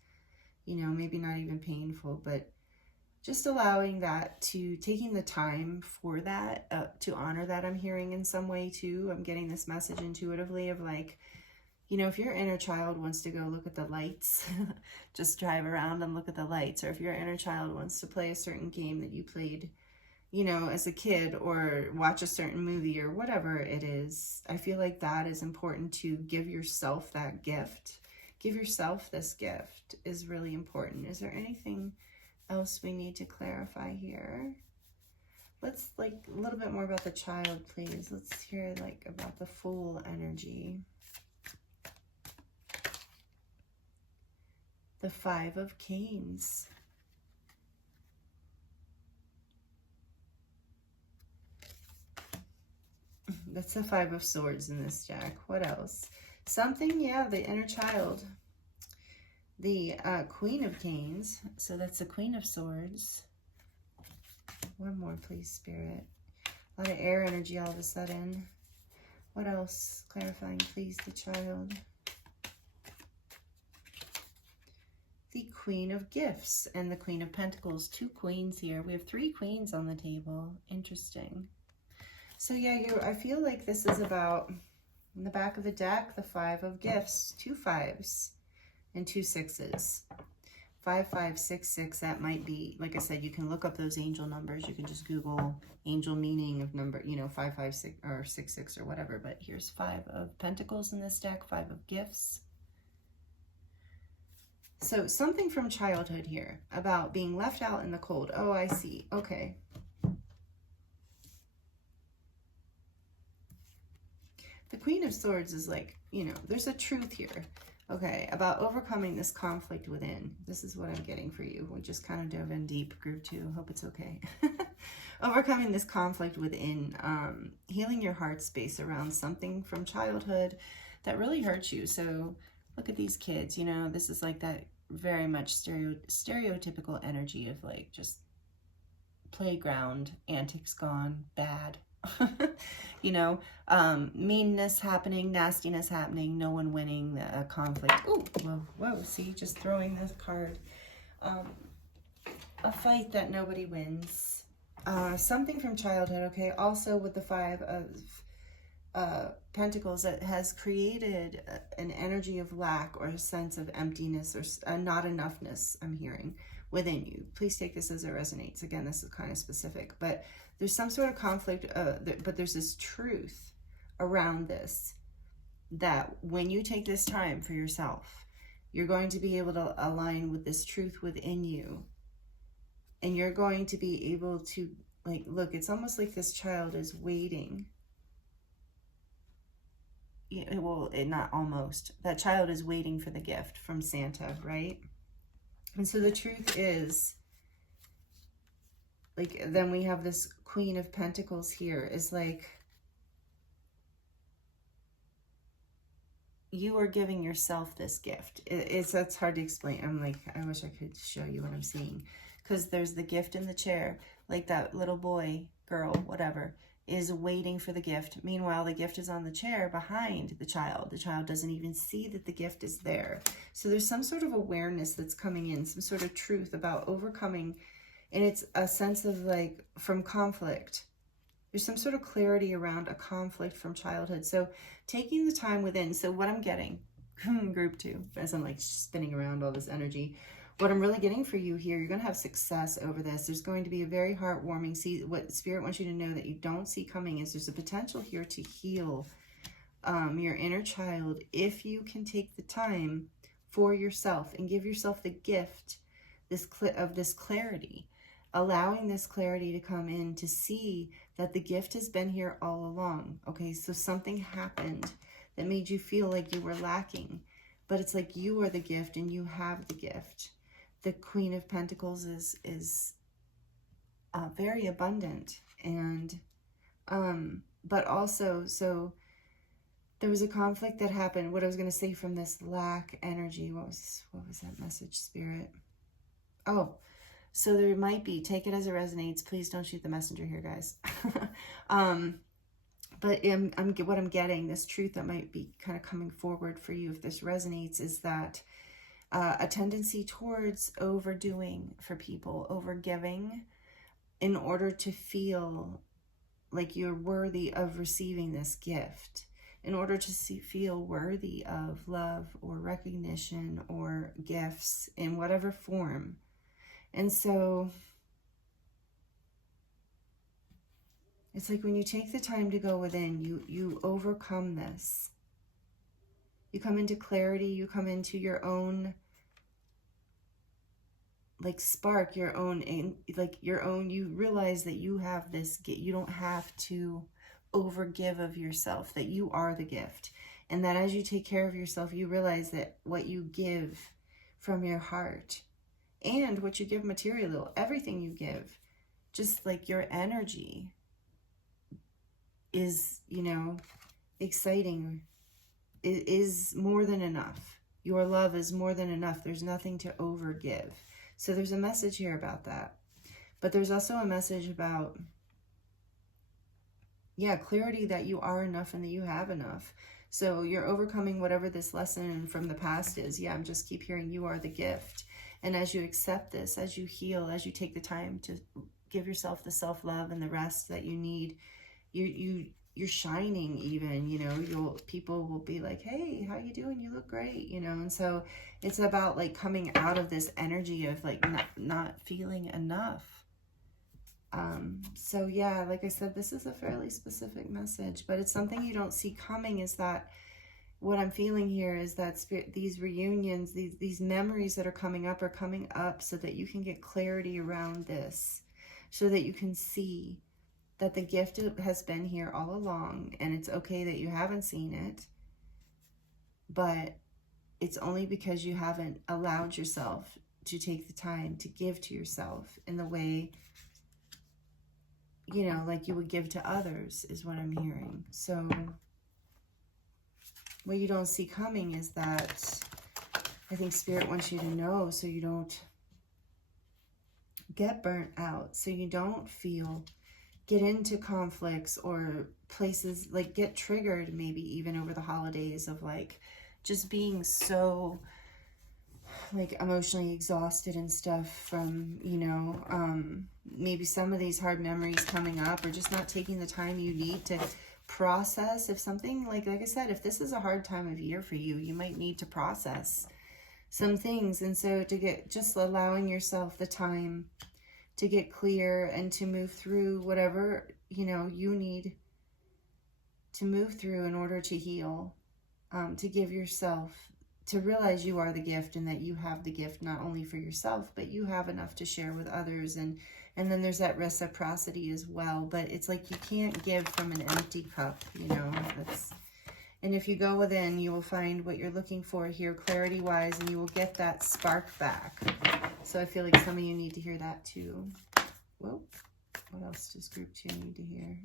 you know, maybe not even painful, but just allowing that, to taking the time for that, to honor that. I'm hearing in some way too. I'm getting this message intuitively of like, you know, if your inner child wants to go look at the lights, just drive around and look at the lights. Or if your inner child wants to play a certain game that you played, you know, as a kid, or watch a certain movie or whatever it is, I feel like that is important, to give yourself that gift. Give yourself this gift is really important. Is there anything else we need to clarify here? Let's like a little bit more about the child, please. Let's hear like about the Fool energy. The Five of Canes. That's the Five of Swords in this deck. What else? Something, yeah, the inner child. The Queen of Canes. So that's the Queen of Swords. One more, please, Spirit. A lot of air energy all of a sudden. What else? Clarifying, please, the child. The Queen of Gifts and the Queen of Pentacles. Two queens here. We have three queens on the table. Interesting. So yeah, I feel like this is about, in the back of the deck, the Five of Gifts, two fives and two sixes. 5566, that might be, like I said, you can look up those angel numbers. You can just Google angel meaning of number, you know, 556 or 66 or whatever. But here's Five of Pentacles in this deck, Five of Gifts. So something from childhood here about being left out in the cold. Oh, I see. Okay. The Queen of Swords is like, you know, there's a truth here, okay, about overcoming this conflict within. This is what I'm getting for you. We just kind of dove in deep, group 2. Hope it's okay. Overcoming this conflict within, healing your heart space around something from childhood that really hurts you. So look at these kids, you know, this is like that very much stereotypical energy of like just playground, antics gone bad. You know, meanness happening, nastiness happening, no one winning, the conflict. Oh, whoa, see, just throwing this card. A fight that nobody wins. Something from childhood, okay? Also with the Five of Pentacles, that has created an energy of lack or a sense of emptiness or not enoughness, I'm hearing, within you. Please take this as it resonates. Again, this is kind of specific, but there's some sort of conflict, but there's this truth around this, that when you take this time for yourself, you're going to be able to align with this truth within you. And you're going to be able to, like, look, it's almost like this child is waiting. Yeah, well, not almost. That child is waiting for the gift from Santa, right? And so the truth is, like, then we have this Queen of Pentacles here, is like, you are giving yourself this gift. That's hard to explain. I'm like, I wish I could show you what I'm seeing, because there's the gift in the chair, like that little boy, girl, whatever, is waiting for the gift. Meanwhile, the gift is on the chair behind the child. The child doesn't even see that the gift is there. So there's some sort of awareness that's coming in, some sort of truth about overcoming. And it's a sense of like, from conflict. There's some sort of clarity around a conflict from childhood. So taking the time within. So what I'm getting, group 2, as I'm like spinning around all this energy, what I'm really getting for you here, you're going to have success over this. There's going to be a very heartwarming, what Spirit wants you to know that you don't see coming is there's a potential here to heal your inner child if you can take the time for yourself and give yourself the gift of this clarity, allowing this clarity to come in to see that the gift has been here all along. Okay, so something happened that made you feel like you were lacking. But it's like you are the gift and you have the gift. The Queen of Pentacles is very abundant, and but also, so there was a conflict that happened. What I was going to say from this lack energy, what was that message, Spirit? Oh, so there might be, take it as it resonates. Please don't shoot the messenger here, guys. But what I'm getting, this truth that might be kind of coming forward for you if this resonates, is that a tendency towards overdoing for people, overgiving, in order to feel like you're worthy of receiving this gift, in order to feel worthy of love or recognition or gifts in whatever form. And so it's like when you take the time to go within, you overcome this. You come into clarity, you come into your own like spark, your own, you realize that you have this, you don't have to overgive of yourself, that you are the gift. And that as you take care of yourself, you realize that what you give from your heart and what you give materially, everything you give, just like your energy is, you know, exciting, is more than enough. Your love is more than enough. There's nothing to overgive. So there's a message here about that. But there's also a message about, yeah, clarity that you are enough and that you have enough. So you're overcoming whatever this lesson from the past is. Yeah, I'm just keep hearing you are the gift. And as you accept this, as you heal, as you take the time to give yourself the self-love and the rest that you need, you're shining even, you know, people will be like, hey, how you doing? You look great, you know? And so it's about like coming out of this energy of like not feeling enough. So yeah, like I said, this is a fairly specific message, but it's something you don't see coming. Is that what I'm feeling here is that these reunions, these memories that are coming up so that you can get clarity around this, so that you can see that the gift has been here all along, and it's okay that you haven't seen it, but it's only because you haven't allowed yourself to take the time to give to yourself in the way, you know, like you would give to others, is what I'm hearing. So what you don't see coming is that I think Spirit wants you to know, so you don't get burnt out, so you don't get into conflicts or places, like get triggered maybe even over the holidays of like just being so like emotionally exhausted and stuff from, you know, maybe some of these hard memories coming up, or just not taking the time you need to process. If something like I said, if this is a hard time of year for you, you might need to process some things. And so to get, just allowing yourself the time to get clear and to move through whatever, you know, you need to move through in order to heal, to give yourself, to realize you are the gift, and that you have the gift not only for yourself, but you have enough to share with others. And then there's that reciprocity as well. But it's like you can't give from an empty cup, you know. And if you go within, you will find what you're looking for here, clarity-wise, and you will get that spark back. So I feel like some of you need to hear that too. Whoa, what else does group 2 need to hear?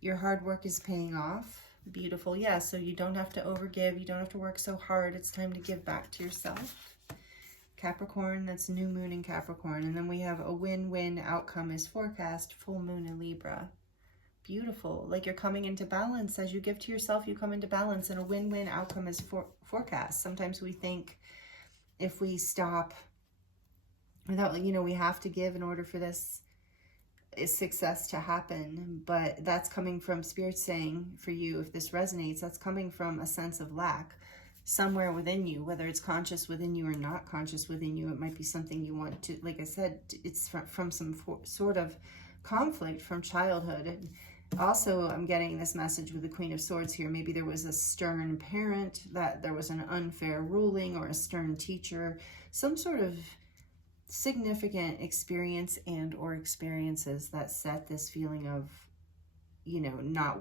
Your hard work is paying off. Beautiful. Yeah, so you don't have to overgive. You don't have to work so hard. It's time to give back to yourself. Capricorn, that's new moon in Capricorn. And then we have a win-win outcome is forecast, full moon in Libra. Beautiful. Like you're coming into balance. As you give to yourself, you come into balance, and a win-win outcome is forecast. Sometimes we think if we stop without, you know, we have to give in order for this success to happen. But that's coming from Spirit saying for you, if this resonates, that's coming from a sense of lack somewhere within you, whether it's conscious within you or not conscious within you. It might be something you want to, like I said, it's from some sort of conflict from childhood. And also, I'm getting this message with the Queen of Swords here. Maybe there was a stern parent, that there was an unfair ruling, or a stern teacher, some sort of significant experience and or experiences that set this feeling of you know, not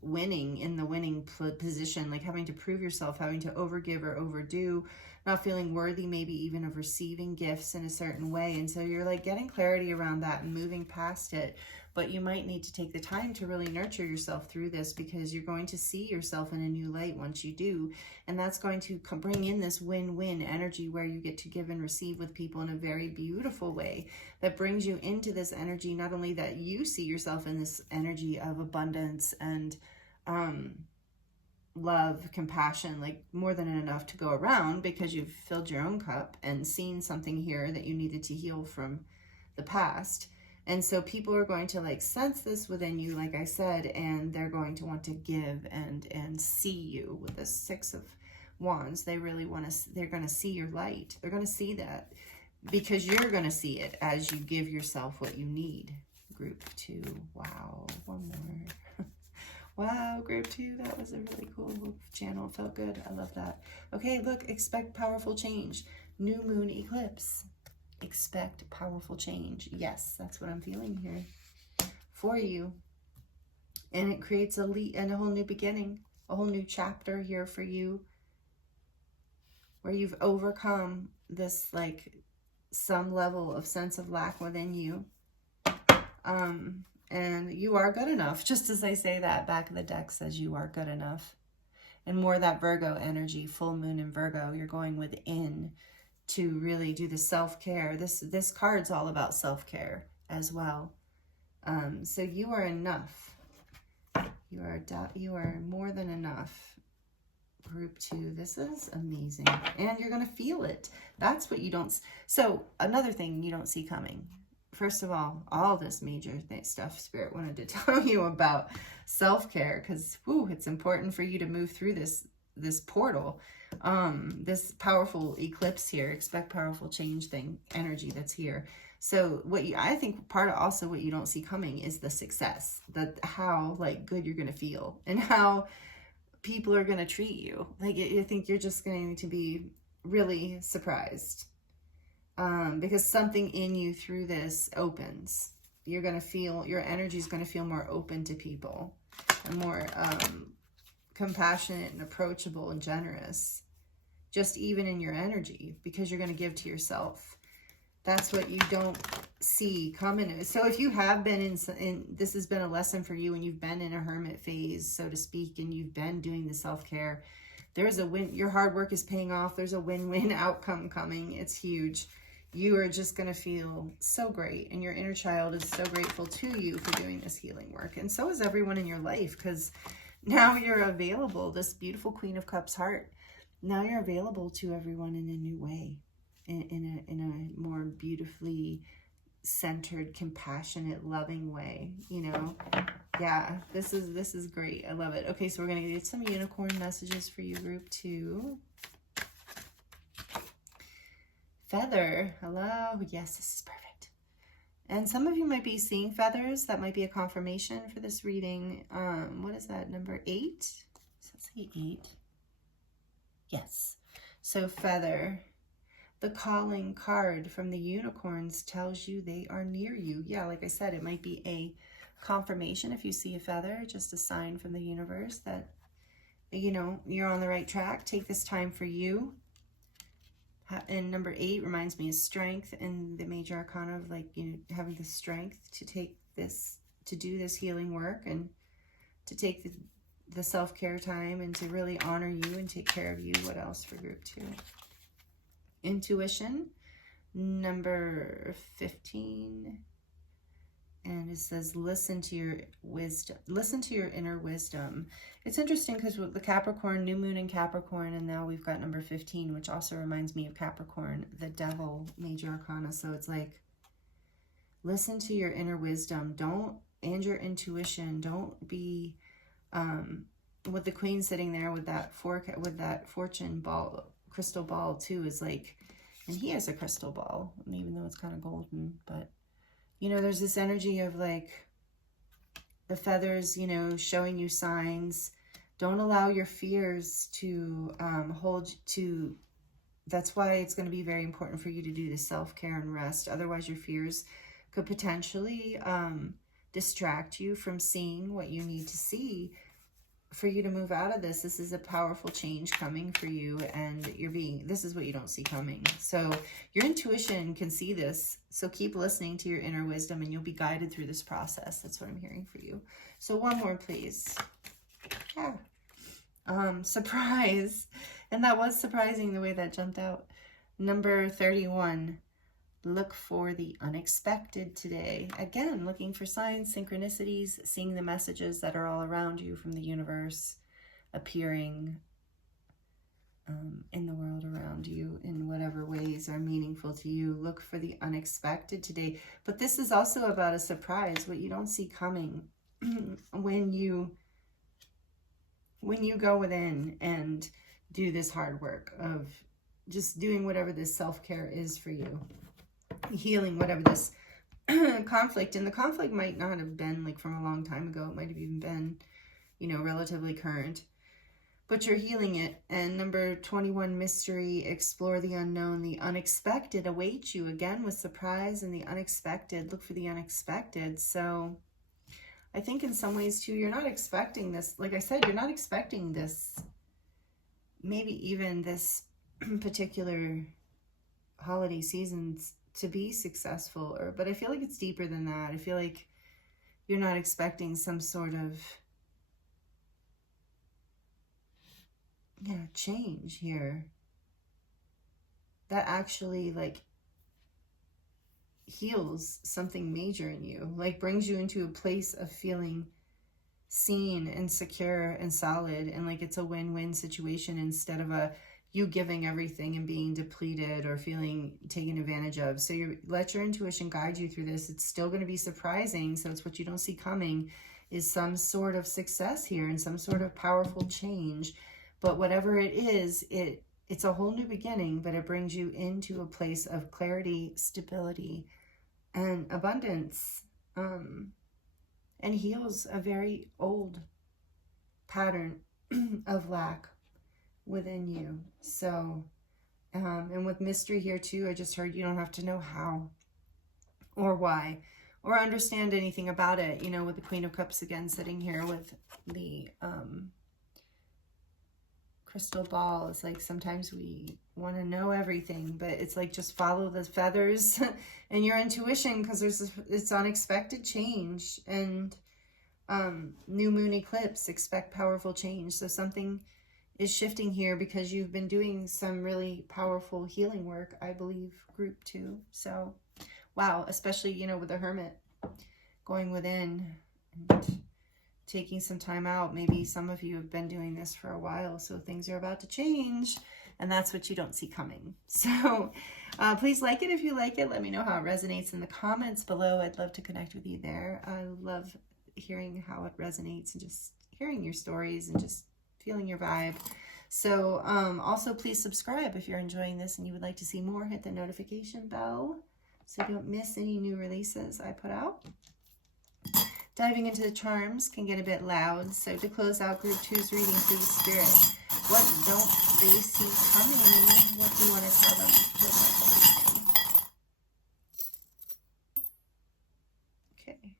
winning in the winning position, like having to prove yourself, having to overgive or overdo, not feeling worthy maybe even of receiving gifts in a certain way. And so you're like getting clarity around that and moving past it. But you might need to take the time to really nurture yourself through this, because you're going to see yourself in a new light once you do. And that's going to bring in this win-win energy where you get to give and receive with people in a very beautiful way that brings you into this energy. Not only that you see yourself in this energy of abundance and love, compassion, like more than enough to go around, because you've filled your own cup and seen something here that you needed to heal from the past. And so people are going to like sense this within you, like I said, and they're going to want to give and see you with the 6 of Wands. They really want to, they're going to see your light. They're going to see that, because you're going to see it as you give yourself what you need. Group 2. Wow. One more. Wow, group 2. That was a really cool channel. Felt good. I love that. Okay, look, expect powerful change. New moon eclipse. Expect powerful change. Yes, that's what I'm feeling here for you. And it creates a whole new beginning, a whole new chapter here for you, where you've overcome this, like, some level of sense of lack within you. And you are good enough. Just as I say that, back of the deck says you are good enough. And more that Virgo energy, full moon in Virgo, you're going within to really do the self-care. This card's all about self-care as well. So you are enough. You are more than enough. Group 2. This is amazing. And you're going to feel it. That's what you don't... So another thing you don't see coming. First of all this major stuff Spirit wanted to tell you about self-care, because it's important for you to move through this portal. This powerful eclipse here, expect powerful change energy that's here. So I think part of also what you don't see coming is the success, how like good you're going to feel and how people are going to treat you. Like, I think you're just going to be really surprised, because something in you through this opens. You're going to feel, your energy is going to feel more open to people and more, compassionate and approachable and generous, just even in your energy, because you're going to give to yourself. That's what you don't see coming. So if you have been in this has been a lesson for you, and you've been in a hermit phase, so to speak, and you've been doing the self-care, there's a win. Your hard work is paying off. There's a win-win outcome coming. It's huge. You are just going to feel so great, and your inner child is so grateful to you for doing this healing work. And so is everyone in your life, because now you're available, this beautiful Queen of Cups heart. Now you're available to everyone in a new way, in a more beautifully centered, compassionate, loving way, you know? Yeah, this is great. I love it. Okay, so we're going to get some unicorn messages for you, group 2. Feather. Hello. Yes, this is perfect. And some of you might be seeing feathers. That might be a confirmation for this reading. What is that? Number 8? Does that say 8? Yes. So feather. The calling card from the unicorns tells you they are near you. Yeah, like I said, it might be a confirmation if you see a feather, just a sign from the universe that, you know, you're on the right track. Take this time for you. And number 8 reminds me of strength, and the major arcana of, like, you know, having the strength to take this, to do this healing work, and to take the self-care time, and to really honor you and take care of you. What else for group 2? Intuition, number 15. And it says, listen to your wisdom. Listen to your inner wisdom. It's interesting because with the Capricorn, new moon in Capricorn, and now we've got number 15, which also reminds me of Capricorn, the devil, major arcana. So it's like, listen to your inner wisdom. And your intuition. Don't be, with the queen sitting there with that fortune ball, crystal ball too, is like, and he has a crystal ball, even though it's kind of golden, but you know, there's this energy of like the feathers, you know, showing you signs. Don't allow your fears to that's why it's going to be very important for you to do the self-care and rest. Otherwise your fears could potentially distract you from seeing what you need to see for you to move out of this. This is a powerful change coming for you, and this is what you don't see coming. So your intuition can see this. So keep listening to your inner wisdom and you'll be guided through this process. That's what I'm hearing for you. So one more, please. Yeah. Surprise. And that was surprising the way that jumped out. Number 31. Look for the unexpected today. Again, looking for signs, synchronicities, seeing the messages that are all around you from the universe appearing in the world around you in whatever ways are meaningful to you. Look for the unexpected today. But this is also about a surprise, what you don't see coming when you go within and do this hard work of just doing whatever this self-care is for you. Healing whatever this conflict, and the conflict might not have been like from a long time ago. It might have even been, you know, relatively current, but you're healing it. And number 21, mystery, explore the unknown. The unexpected awaits you, again with surprise and the unexpected. Look for the unexpected. So I think in some ways too, you're not expecting this. Like I said, you're not expecting this, maybe even this particular holiday seasons to be successful, but I feel like it's deeper than that. I feel like you're not expecting some sort of change here that actually like heals something major in you, like brings you into a place of feeling seen and secure and solid, and like it's a win-win situation instead of you giving everything and being depleted or feeling taken advantage of. So you let your intuition guide you through this. It's still going to be surprising. So it's what you don't see coming is some sort of success here and some sort of powerful change. But whatever it is, it's a whole new beginning, but it brings you into a place of clarity, stability, and abundance, and heals a very old pattern of lack within you. So and with mystery here too, I just heard you don't have to know how or why or understand anything about it, you know, with the Queen of Cups again sitting here with the crystal ball. It's like sometimes we want to know everything, but it's like just follow the feathers and your intuition, because it's unexpected change and new moon eclipse. Expect powerful change. So something is shifting here because you've been doing some really powerful healing work, I believe, group 2. So, wow, especially, you know, with the Hermit going within and taking some time out. Maybe some of you have been doing this for a while, so things are about to change, and that's what you don't see coming. So, please like it if you like it. Let me know how it resonates in the comments below. I'd love to connect with you there. I love hearing how it resonates and just hearing your stories and just feeling your vibe. So also please subscribe if you're enjoying this and you would like to see more. Hit the notification bell so you don't miss any new releases I put out. Diving into the charms can get a bit loud, so to close out group 2's reading through the spirit, what don't they see coming? What do you want to tell them? Okay,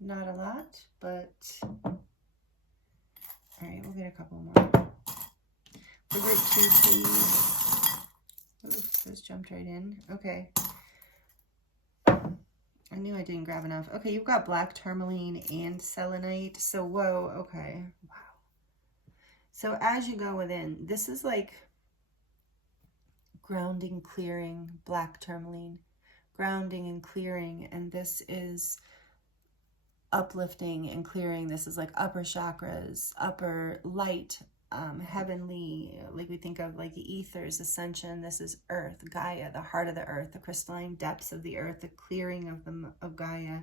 not a lot, but all right, we'll get a couple more. For group 2, please. Oops, those jumped right in. Okay. I knew I didn't grab enough. Okay, you've got black tourmaline and selenite. So, whoa, okay. Wow. So as you go within, this is like grounding, clearing, black tourmaline. Grounding and clearing, and this is uplifting and clearing. This is like upper chakras, upper light, heavenly, like we think of like the ethers, ascension. This is earth, Gaia, the heart of the earth, the crystalline depths of the earth, the clearing of Gaia,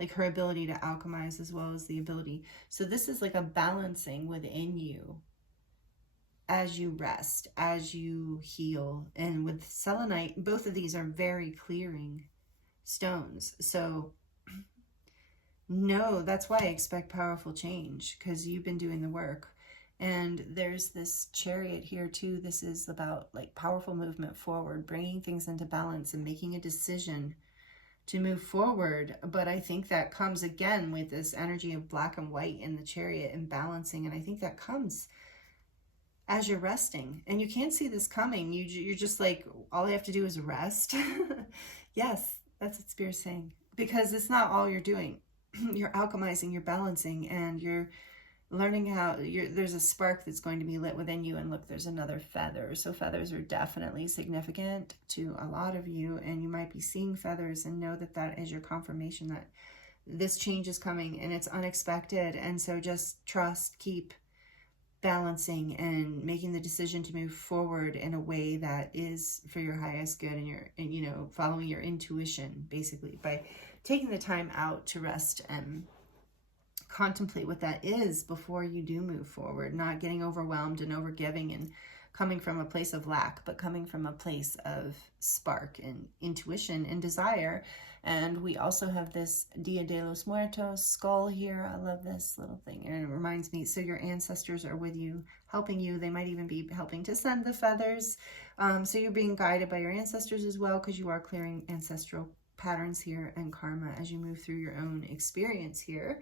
like her ability to alchemize as well as the ability. So this is like a balancing within you as you rest, as you heal. And with selenite, both of these are very clearing stones. So no, that's why I expect powerful change, because you've been doing the work. And there's this chariot here too. This is about like powerful movement forward, bringing things into balance and making a decision to move forward. But I think that comes again with this energy of black and white in the Chariot and balancing. And I think that comes as you're resting, and you can't see this coming. You're just like, all I have to do is rest. Yes, that's what Spirit's saying, because it's not all you're doing. You're alchemizing, you're balancing, and you're learning how there's a spark that's going to be lit within you. And look, there's another feather. So feathers are definitely significant to a lot of you, and you might be seeing feathers, and know that that is your confirmation that this change is coming and it's unexpected. And so just trust, keep balancing and making the decision to move forward in a way that is for your highest good, and you know, following your intuition, basically, by taking the time out to rest and contemplate what that is before you do move forward, not getting overwhelmed and overgiving and coming from a place of lack, but coming from a place of spark and intuition and desire. And we also have this Dia de los Muertos skull here. I love this little thing, and it reminds me, so your ancestors are with you, helping you. They might even be helping to send the feathers. So you're being guided by your ancestors as well, because you are clearing ancestral patterns here and karma as you move through your own experience here.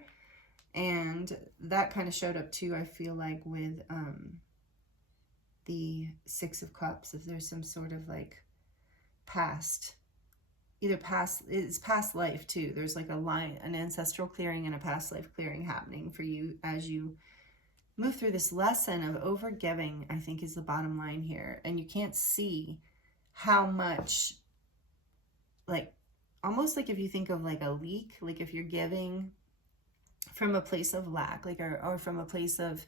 And that kind of showed up too, I feel like, with the Six of Cups. If there's some sort of like past, it's past life too. There's like an ancestral clearing and a past life clearing happening for you as you move through this lesson of overgiving, I think, is the bottom line here. And you can't see how much, like, almost like if you think of like a leak, like if you're giving from a place of lack, like, or from a place of,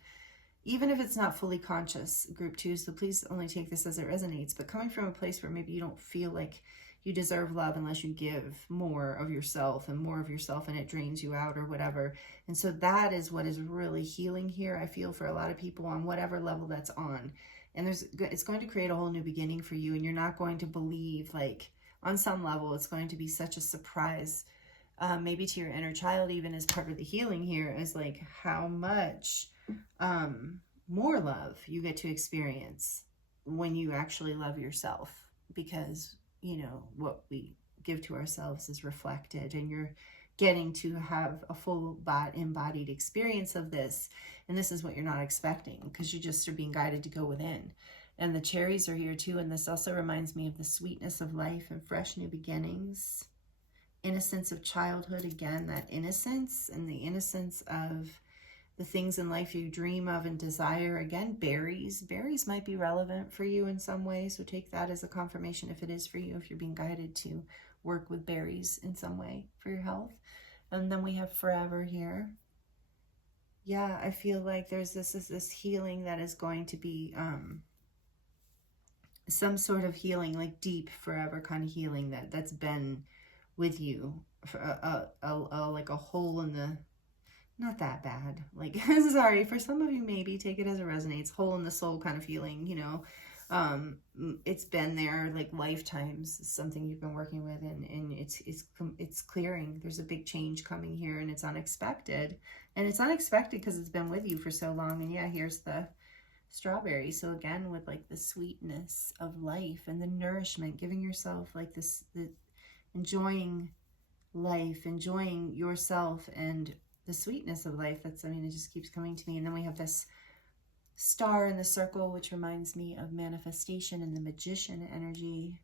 even if it's not fully conscious, group two, so please only take this as it resonates, but coming from a place where maybe you don't feel like you deserve love unless you give more of yourself, and it drains you out or whatever. And so that is what is really healing here, I feel, for a lot of people on whatever level that's on. And it's going to create a whole new beginning for you, and you're not going to believe, like, on some level, it's going to be such a surprise, maybe to your inner child, even as part of the healing here, is like how much more love you get to experience when you actually love yourself, because, you know, what we give to ourselves is reflected, and you're getting to have a full embodied experience of this. And this is what you're not expecting, because you just are being guided to go within. And the cherries are here too, and this also reminds me of the sweetness of life and fresh new beginnings, innocence of childhood, again, that innocence, and the innocence of the things in life you dream of and desire. Again, berries might be relevant for you in some way, so take that as a confirmation if it is for you, if you're being guided to work with berries in some way for your health. And then we have forever here. Yeah, I feel like there's this healing that is going to be some sort of healing, like deep forever kind of healing that's been with you for like a hole in the, not that bad, like, sorry, for some of you, maybe take it as it resonates, hole in the soul kind of feeling, you know. It's been there like lifetimes, something you've been working with, and it's clearing. There's a big change coming here, and it's unexpected, because it's been with you for so long. And yeah, here's the strawberry. So again, with like the sweetness of life and the nourishment, giving yourself like this, enjoying life, enjoying yourself, and the sweetness of life. That's, I mean, it just keeps coming to me. And then we have this star in the circle, which reminds me of manifestation and the magician energy.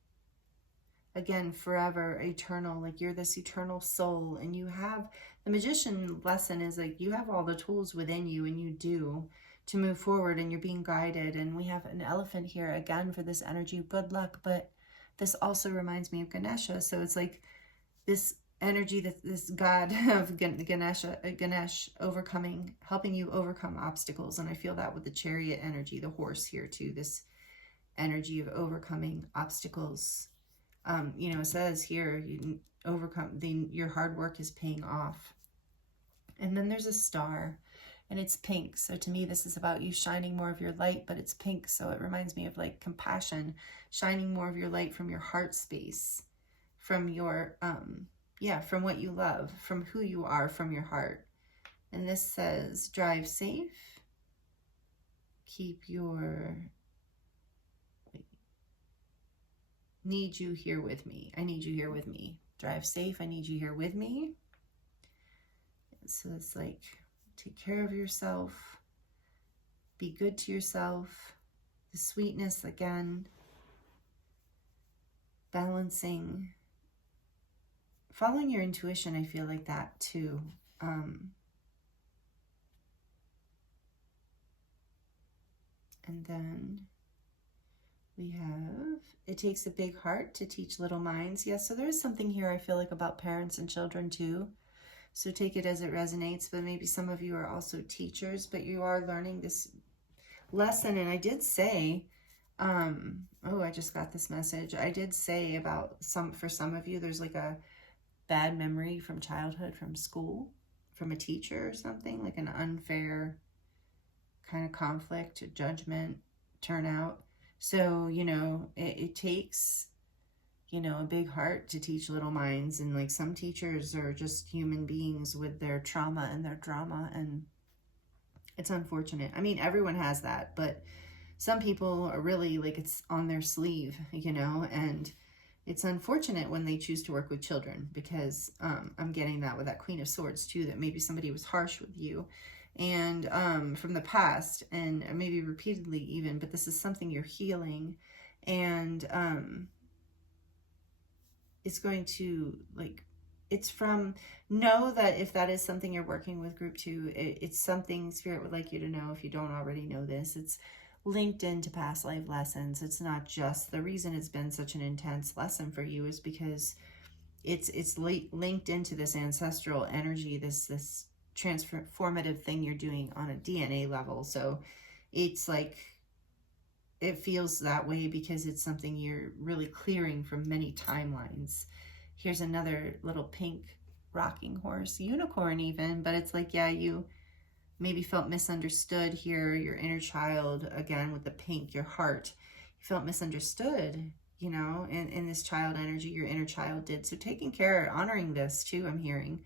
Again, forever, eternal, like you're this eternal soul, and you have, the magician lesson is like you have all the tools within you, and you do, to move forward, and you're being guided. And we have an elephant here again for this energy of good luck, but this also reminds me of Ganesha. So it's like this energy, that this god of Ganesh overcoming, helping you overcome obstacles. And I feel that with the chariot energy, the horse here too, this energy of overcoming obstacles. You know, it says here, you overcome, your hard work is paying off. And then there's a star, and it's pink. So to me, this is about you shining more of your light, but it's pink. So it reminds me of like compassion, shining more of your light from your heart space, from your, from what you love, from who you are, from your heart. And this says, drive safe, keep your, need you here with me. I need you here with me. Drive safe. I need you here with me. So it's like, take care of yourself. Be good to yourself. The sweetness again. Balancing. Following your intuition, I feel like that too. And then we have, it takes a big heart to teach little minds. Yes, so there is something here I feel like about parents and children too. So take it as it resonates, but maybe some of you are also teachers, but you are learning this lesson. And I did say, oh, I just got this message. I did say about for some of you, there's like a bad memory from childhood, from school, from a teacher or something, like an unfair kind of conflict, judgment, turnout. So, you know, it takes, you know, a big heart to teach little minds. And like some teachers are just human beings with their trauma and their drama. And it's unfortunate. I mean, everyone has that, but some people are really like it's on their sleeve, you know, and it's unfortunate when they choose to work with children, because I'm getting that with that Queen of Swords too, that maybe somebody was harsh with you and from the past, and maybe repeatedly even, but this is something you're healing. And it's going to, like, it's from, know that if that is something you're working with group 2, it's something Spirit would like you to know, if you don't already know this. It's linked into past life lessons. It's not just, the reason it's been such an intense lesson for you is because it's linked into this ancestral energy, this transformative thing you're doing on a DNA level. So it's like, it feels that way because it's something you're really clearing from many timelines. Here's another little pink rocking horse, unicorn even, but it's like, yeah, you maybe felt misunderstood here, your inner child, again with the pink, your heart, you felt misunderstood, you know, in this child energy, your inner child did. So taking care, honoring this too, I'm hearing,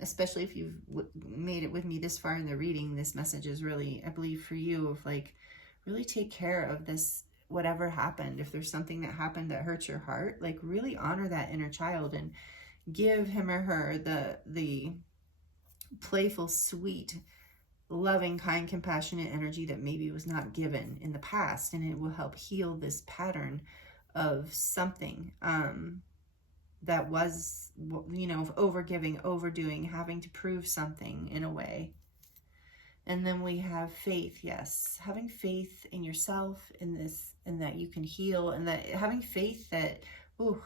especially if you've made it with me this far in the reading. This message is really, I believe, for you, of like, really take care of this, whatever happened. If there's something that happened that hurts your heart, like really honor that inner child and give him or her the playful, sweet, loving, kind, compassionate energy that maybe was not given in the past. And it will help heal this pattern of something that was, you know, of overgiving, overdoing, having to prove something in a way. And then we have faith. Yes, having faith in yourself, in this, and that you can heal, and that having faith that, oh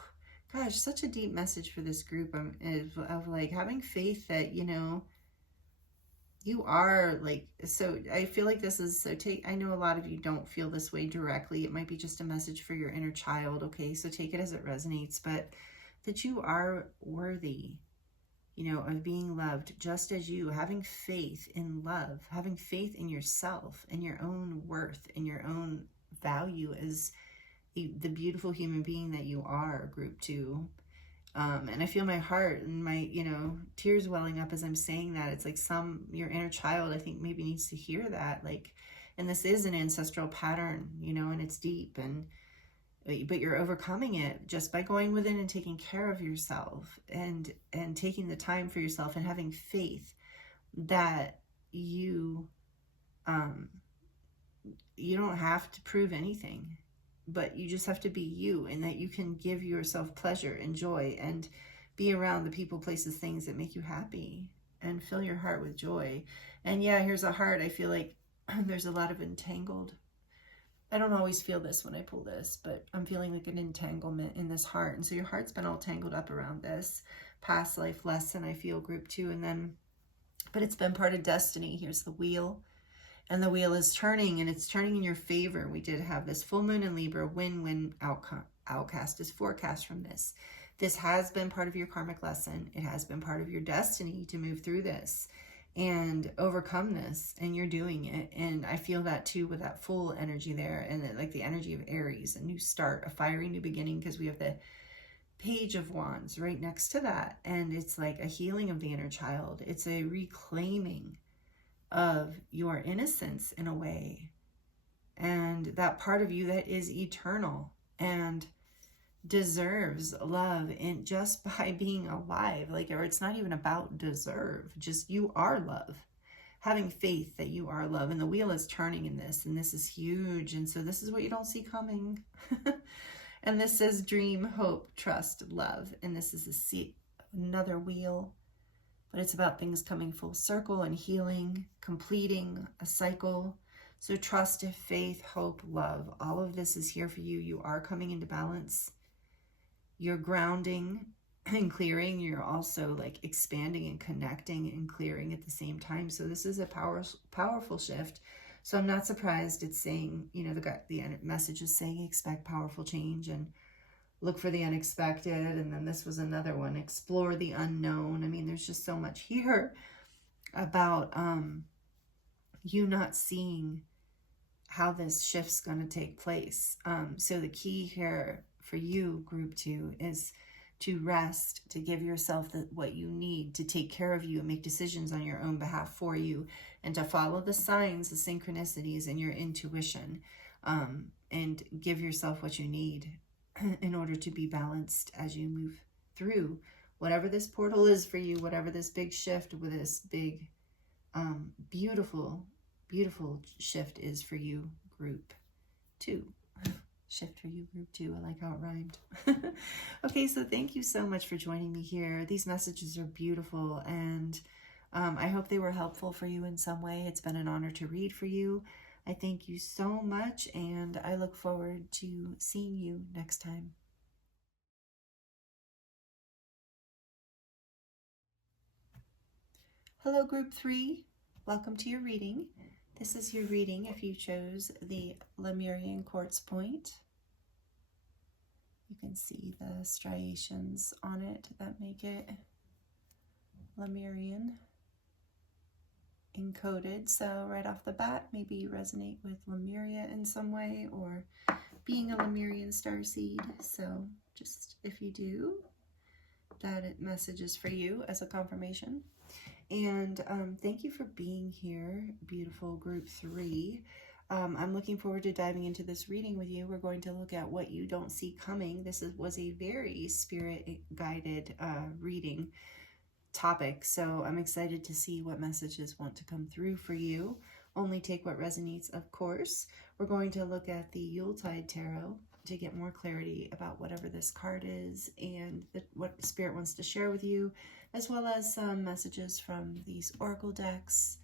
gosh, such a deep message for this group of like having faith that, you know, you are like, so I feel like this is, so I know a lot of you don't feel this way directly. It might be just a message for your inner child. Okay, so take it as it resonates, but that you are worthy, you know, of being loved just as you, having faith in love, having faith in yourself and your own worth and your own value as the beautiful human being that you are, group 2. And I feel my heart and my, you know, tears welling up as I'm saying that. It's like your inner child, I think, maybe needs to hear that. Like, and this is an ancestral pattern, you know, and it's deep, but you're overcoming it just by going within and taking care of yourself and taking the time for yourself and having faith that you don't have to prove anything, but you just have to be you, and that you can give yourself pleasure and joy and be around the people, places, things that make you happy and fill your heart with joy. And yeah, here's a heart. I feel like there's a lot of entangled. I don't always feel this when I pull this, but I'm feeling like an entanglement in this heart. And so your heart's been all tangled up around this past life lesson, I feel, group 2. And then, but it's been part of destiny. Here's the wheel. And the wheel is turning, and it's turning in your favor. We did have this full moon in Libra, win-win outcast is forecast from this. This has been part of your karmic lesson. It has been part of your destiny to move through this and overcome this, and you're doing it. And I feel that too with that full energy there, and like the energy of Aries, a new start, a fiery new beginning, because we have the Page of Wands right next to that. And it's like a healing of the inner child. It's a reclaiming of your innocence in a way, and that part of you that is eternal. And deserves love, and just by being alive, like, or it's not even about deserve, just you are love. Having faith that you are love, and the wheel is turning in this, and this is huge, and so this is what you don't see coming. And this says dream, hope, trust, love, and this is another wheel, but it's about things coming full circle and healing, completing a cycle. So trust, faith, hope, love, all of this is here for you. You are coming into balance. You're grounding and clearing. You're also like expanding and connecting and clearing at the same time. So this is a powerful shift. So I'm not surprised it's saying, you know, the message is saying expect powerful change and look for the unexpected. And then this was another one, explore the unknown. I mean, there's just so much here about you not seeing how this shift's going to take place. So the key here for you, group 2, is to rest, to give yourself what you need to take care of you and make decisions on your own behalf for you, and to follow the signs, the synchronicities, and your intuition, and give yourself what you need in order to be balanced as you move through whatever this portal is for you, whatever this big shift with this big, beautiful shift is for you, group 2. Shift for you, group 2. I like how it rhymed. Okay, so thank you so much for joining me here. These messages are beautiful, and I hope they were helpful for you in some way. It's been an honor to read for you. I thank you so much, and I look forward to seeing you next time. Hello, group 3. Welcome to your reading. This is your reading if you chose the Lemurian quartz point. You can see the striations on it that make it Lemurian encoded. So right off the bat, maybe you resonate with Lemuria in some way, or being a Lemurian starseed. So just if you do, that message is for you as a confirmation. And thank you for being here, beautiful group 3. I'm looking forward to diving into this reading with you. We're going to look at what you don't see coming. This was a very spirit-guided reading topic, so I'm excited to see what messages want to come through for you. Only take what resonates, of course. We're going to look at the Yuletide Tarot to get more clarity about whatever this card is and what Spirit wants to share with you, as well as some messages from these oracle decks.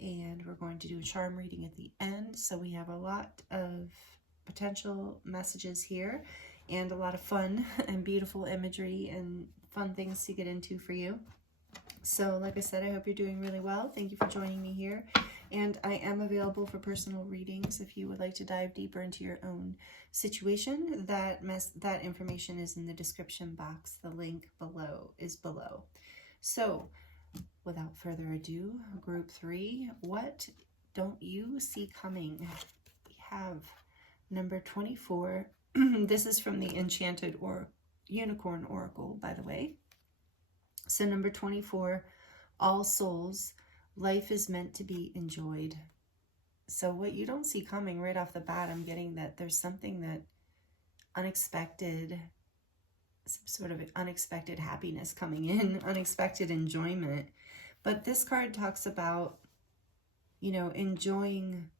And we're going to do a charm reading at the end. So we have a lot of potential messages here and a lot of fun and beautiful imagery and fun things to get into for you. So like I said, I hope you're doing really well. Thank you for joining me here. And I am available for personal readings if you would like to dive deeper into your own situation. That information is in the description box. The link is below. So without further ado, group 3, what don't you see coming? We have number 24. This is from the Enchanted Unicorn Oracle, by the way. So number 24, all souls, life is meant to be enjoyed. So what you don't see coming right off the bat, I'm getting that there's something that unexpected, some sort of unexpected happiness coming in, unexpected enjoyment. But this card talks about, you know, enjoying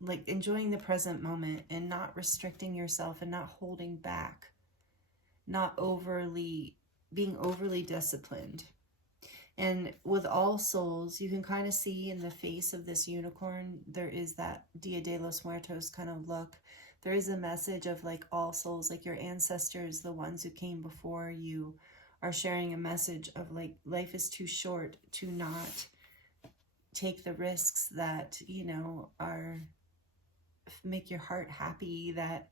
the present moment and not restricting yourself and not holding back, not being overly disciplined. And with all souls, you can kind of see in the face of this unicorn, there is that Dia de los Muertos kind of look. There is a message of like all souls, like your ancestors, the ones who came before you, are sharing a message of like life is too short to not take the risks that, you know, make your heart happy, that,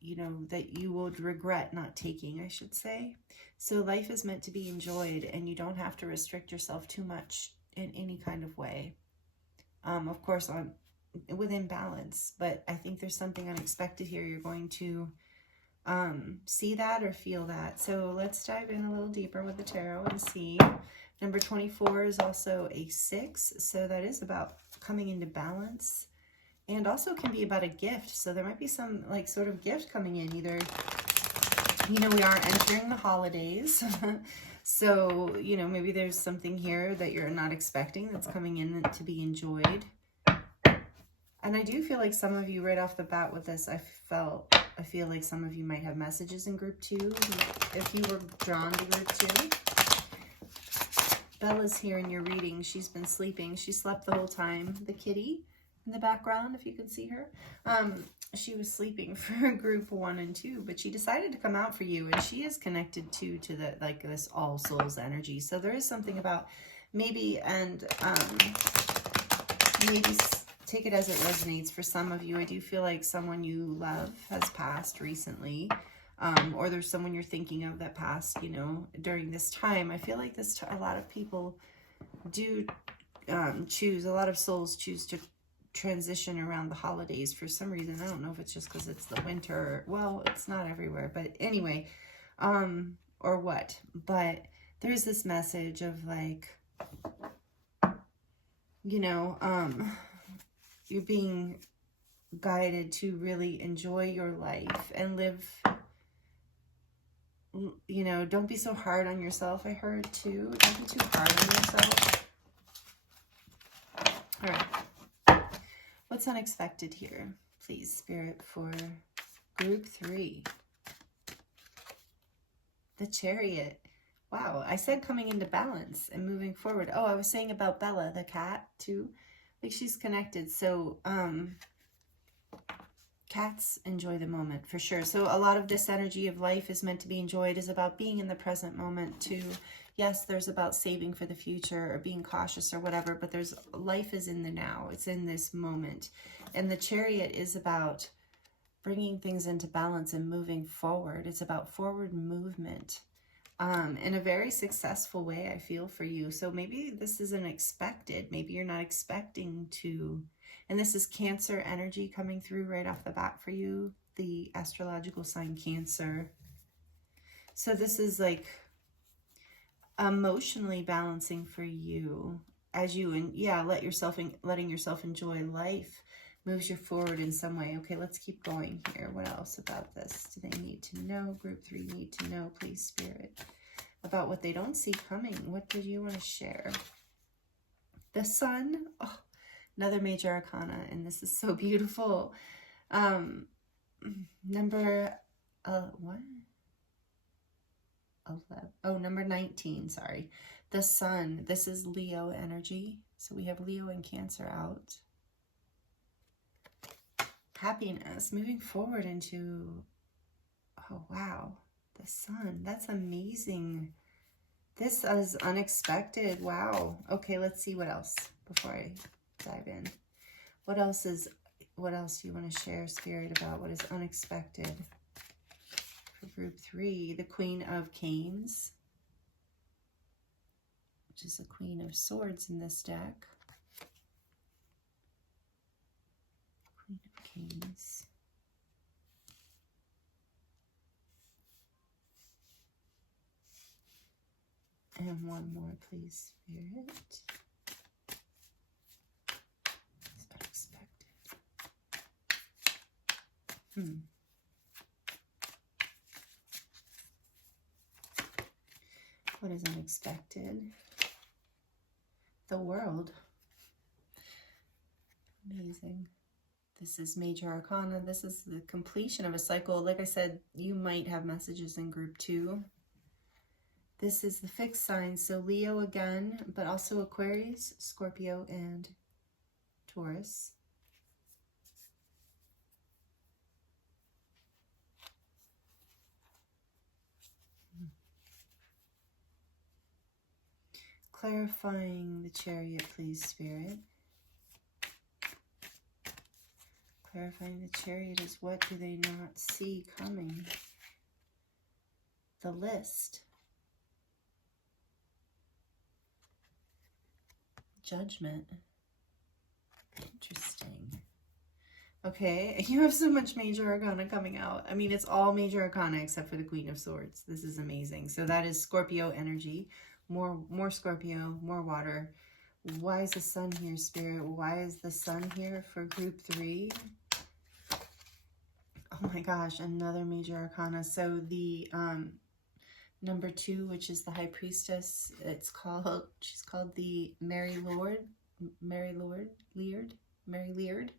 you know, that you would regret not taking, I should say. So life is meant to be enjoyed, and you don't have to restrict yourself too much in any kind of way. Of course, within balance, but I think there's something unexpected here. You're going to see that or feel that. So let's dive in a little deeper with the tarot and see. Number 24 is also a 6, so that is about coming into balance And also can be about a gift. So there might be some like sort of gift coming in. Either, you know, we are entering the holidays. So, you know, maybe there's something here that you're not expecting that's coming in to be enjoyed. And I do feel like some of you right off the bat with this, I feel like some of you might have messages in group 2. If you were drawn to group 2. Bella's here in your reading. She's been sleeping. She slept the whole time. The kitty in the background, if you can see her. She was sleeping for group 1 and 2, but she decided to come out for you, and she is connected too to the, like, this all souls energy. So there is something about maybe, and maybe take it as it resonates for some of you. I do feel like someone you love has passed recently, or there's someone you're thinking of that passed, you know, during this time. I feel like a lot of people do choose, a lot of souls choose to transition around the holidays for some reason. I don't know if it's just because it's the winter. Well, it's not everywhere, but anyway, or what. But there's this message of like, you know, you're being guided to really enjoy your life and live, you know, don't be so hard on yourself. I heard too. Don't be too hard on yourself. All right. What's unexpected here, please, Spirit, for group 3? The Chariot. Wow, I said coming into balance and moving forward. Oh, I was saying about Bella, the cat, too. Like, she's connected. So, cats enjoy the moment, for sure. So a lot of this energy of life is meant to be enjoyed, is about being in the present moment, too. Yes, there's about saving for the future or being cautious or whatever, but there's life is in the now. It's in this moment. And the Chariot is about bringing things into balance and moving forward. It's about forward movement in a very successful way, I feel, for you. So maybe this isn't expected. Maybe you're not expecting to. And this is Cancer energy coming through right off the bat for you, the astrological sign Cancer. So this is like emotionally balancing for you as you, and yeah, letting yourself enjoy life moves you forward in some way. Okay, let's keep going here. What else about this do they need to know? Group 3 need to know, please, Spirit, about what they don't see coming. What do you want to share? The Sun. Oh, another major arcana, and this is so beautiful. Number what? 11. Oh, number 19, sorry. The Sun. This is Leo energy. So we have Leo and Cancer out. Happiness, moving forward into, oh wow, the Sun. That's amazing. This is unexpected. Wow. Okay, let's see what else before I dive in. What else do you want to share, Spirit, about what is unexpected for group 3? The Queen of Canes, which is the Queen of Swords in this deck. Queen of Canes. And one more, please, Spirit. It's unexpected. What is unexpected? The World. Amazing. This is major arcana. This is the completion of a cycle. Like I said, you might have messages in group 2. This is the fixed sign, so Leo again, but also Aquarius, Scorpio, and Taurus. Clarifying the Chariot, please, Spirit. Clarifying the Chariot is what do they not see coming? The List. Judgment. Interesting. Okay, you have so much major arcana coming out. I mean, it's all major arcana except for the Queen of Swords. This is amazing. So that is Scorpio energy. More Scorpio, more water, Why is the sun here, Spirit? Why is the sun here for group 3? Oh my gosh, another major arcana. So the number 2, which is the High Priestess, she's called the Mary Leard,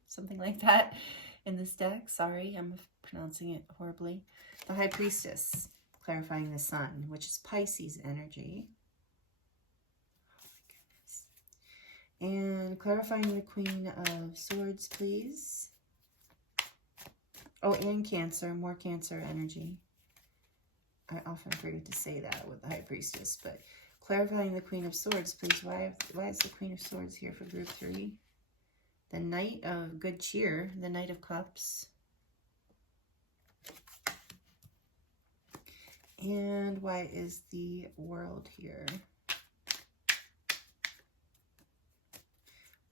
something like that in this deck. Sorry, I'm pronouncing it horribly. The High Priestess, clarifying the sun, which is Pisces energy. And clarifying the Queen of Swords, please. Oh, and Cancer, more Cancer energy. I often forget to say that with the High Priestess, but clarifying the Queen of Swords, please. Why is the Queen of Swords here for group 3? The Knight of Good Cheer, the Knight of Cups. And why is the World here?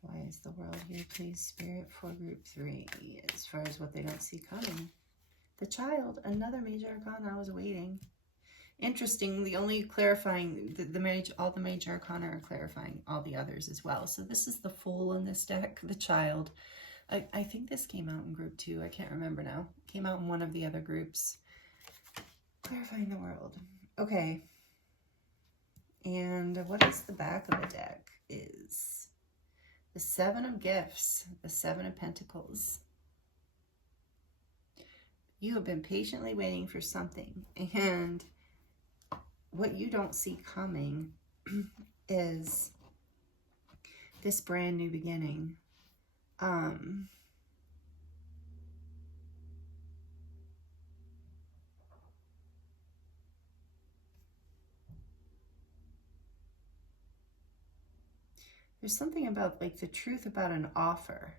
Why is the World here, please, Spirit, for group 3, as far as what they don't see coming? The Child, another major arcana. I was waiting. Interesting, the only clarifying, all the major arcana are clarifying all the others as well. So this is the Fool in this deck, the Child. I think this came out in group 2. I can't remember now. Came out in one of the other groups. Clarifying the World. Okay. And what is the back of the deck is the 7 of Gifts, the 7 of Pentacles. You have been patiently waiting for something, and what you don't see coming is this brand new beginning. There's something about like the truth about an offer.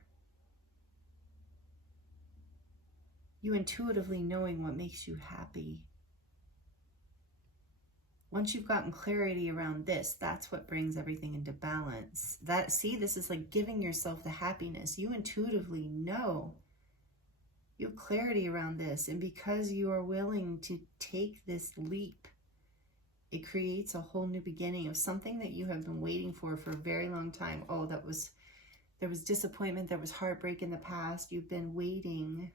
You intuitively knowing what makes you happy. Once you've gotten clarity around this, that's what brings everything into balance. See, this is like giving yourself the happiness. You intuitively know. You have clarity around this. And because you are willing to take this leap, it creates a whole new beginning of something that you have been waiting for a very long time. Oh, there was disappointment. There was heartbreak in the past. You've been waiting.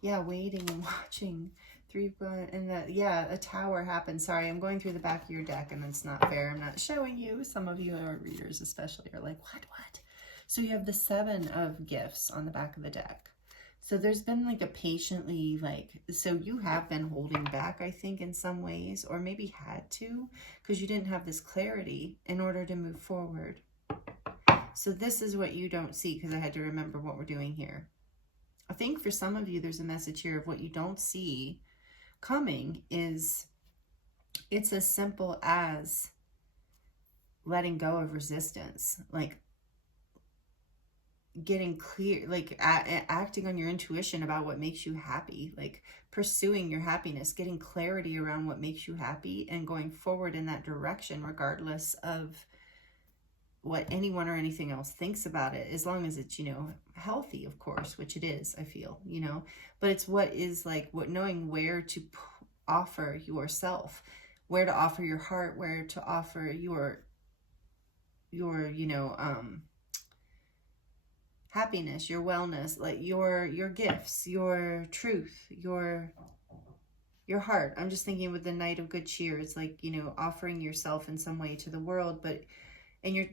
Yeah, waiting and watching. A tower happened. Sorry, I'm going through the back of your deck and it's not fair. I'm not showing you. Some of you are readers especially are like, what? So you have the 7 of Gifts on the back of the deck. So there's been like a patiently so you have been holding back, I think, in some ways, or maybe had to, because you didn't have this clarity in order to move forward. So this is what you don't see, because I had to remember what we're doing here. I think for some of you, there's a message here of what you don't see coming is, it's as simple as letting go of resistance, like getting clear, like acting on your intuition about what makes you happy, like pursuing your happiness, getting clarity around what makes you happy and going forward in that direction, regardless of what anyone or anything else thinks about it, as long as it's, healthy, of course, which it is, I feel, but it's knowing where to offer yourself, where to offer your heart, where to offer your happiness, your wellness, like your gifts, your truth, your heart. I'm just thinking with the Knight of Good Cheer, it's like, offering yourself in some way to the world,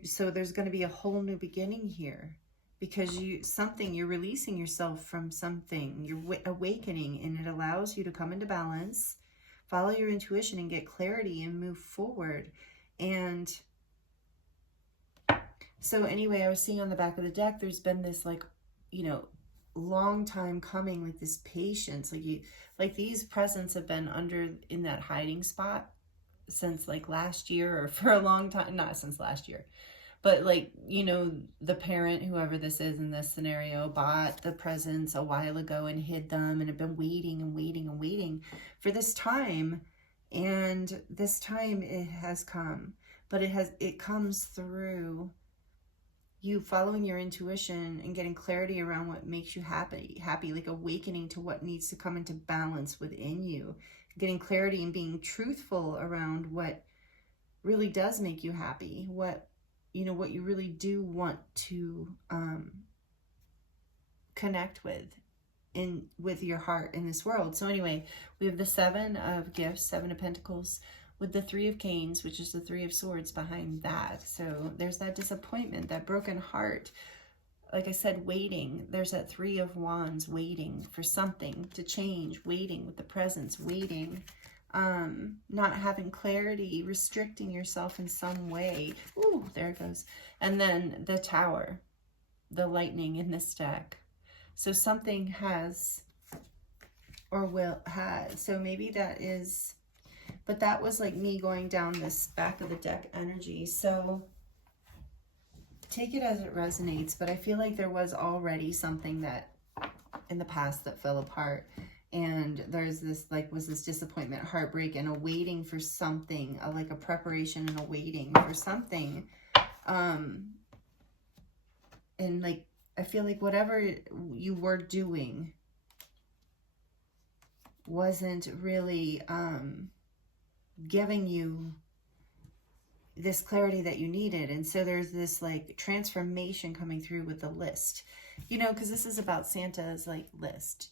so there's going to be a whole new beginning here, because you're releasing yourself from something, you're awakening, and it allows you to come into balance, follow your intuition and get clarity and move forward. And so anyway, I was seeing on the back of the deck, there's been this long time coming, like this patience, like these presents have been in that hiding spot since like last year, or for a long time, not since last year, but the parent, whoever this is in this scenario, bought the presents a while ago and hid them and have been waiting and waiting and waiting for this time. And this time it has come, but it comes through you following your intuition and getting clarity around what makes you happy, like awakening to what needs to come into balance within you, getting clarity and being truthful around what really does make you happy, what you know, what you really do want to connect with your heart in this world. So anyway, we have the 7 of gifts, 7 of pentacles, with the 3 of canes, which is the 3 of swords behind that. So there's that disappointment, that broken heart. Like I said, waiting. There's that 3 of wands, waiting for something to change, waiting with the presence, waiting, not having clarity, restricting yourself in some way. Ooh, there it goes. And then the Tower, the lightning in this deck. So something has, or will have. So maybe that is, but that was like me going down this back of the deck energy. So take it as it resonates, but I feel like there was already something that in the past that fell apart. And there's this, like, was this disappointment, heartbreak, and a waiting for something, like a preparation and a waiting for something. And like, I feel like whatever you were doing wasn't really giving you this clarity that you needed. And so there's this like transformation coming through with the list, you know, because this is about Santa's like list,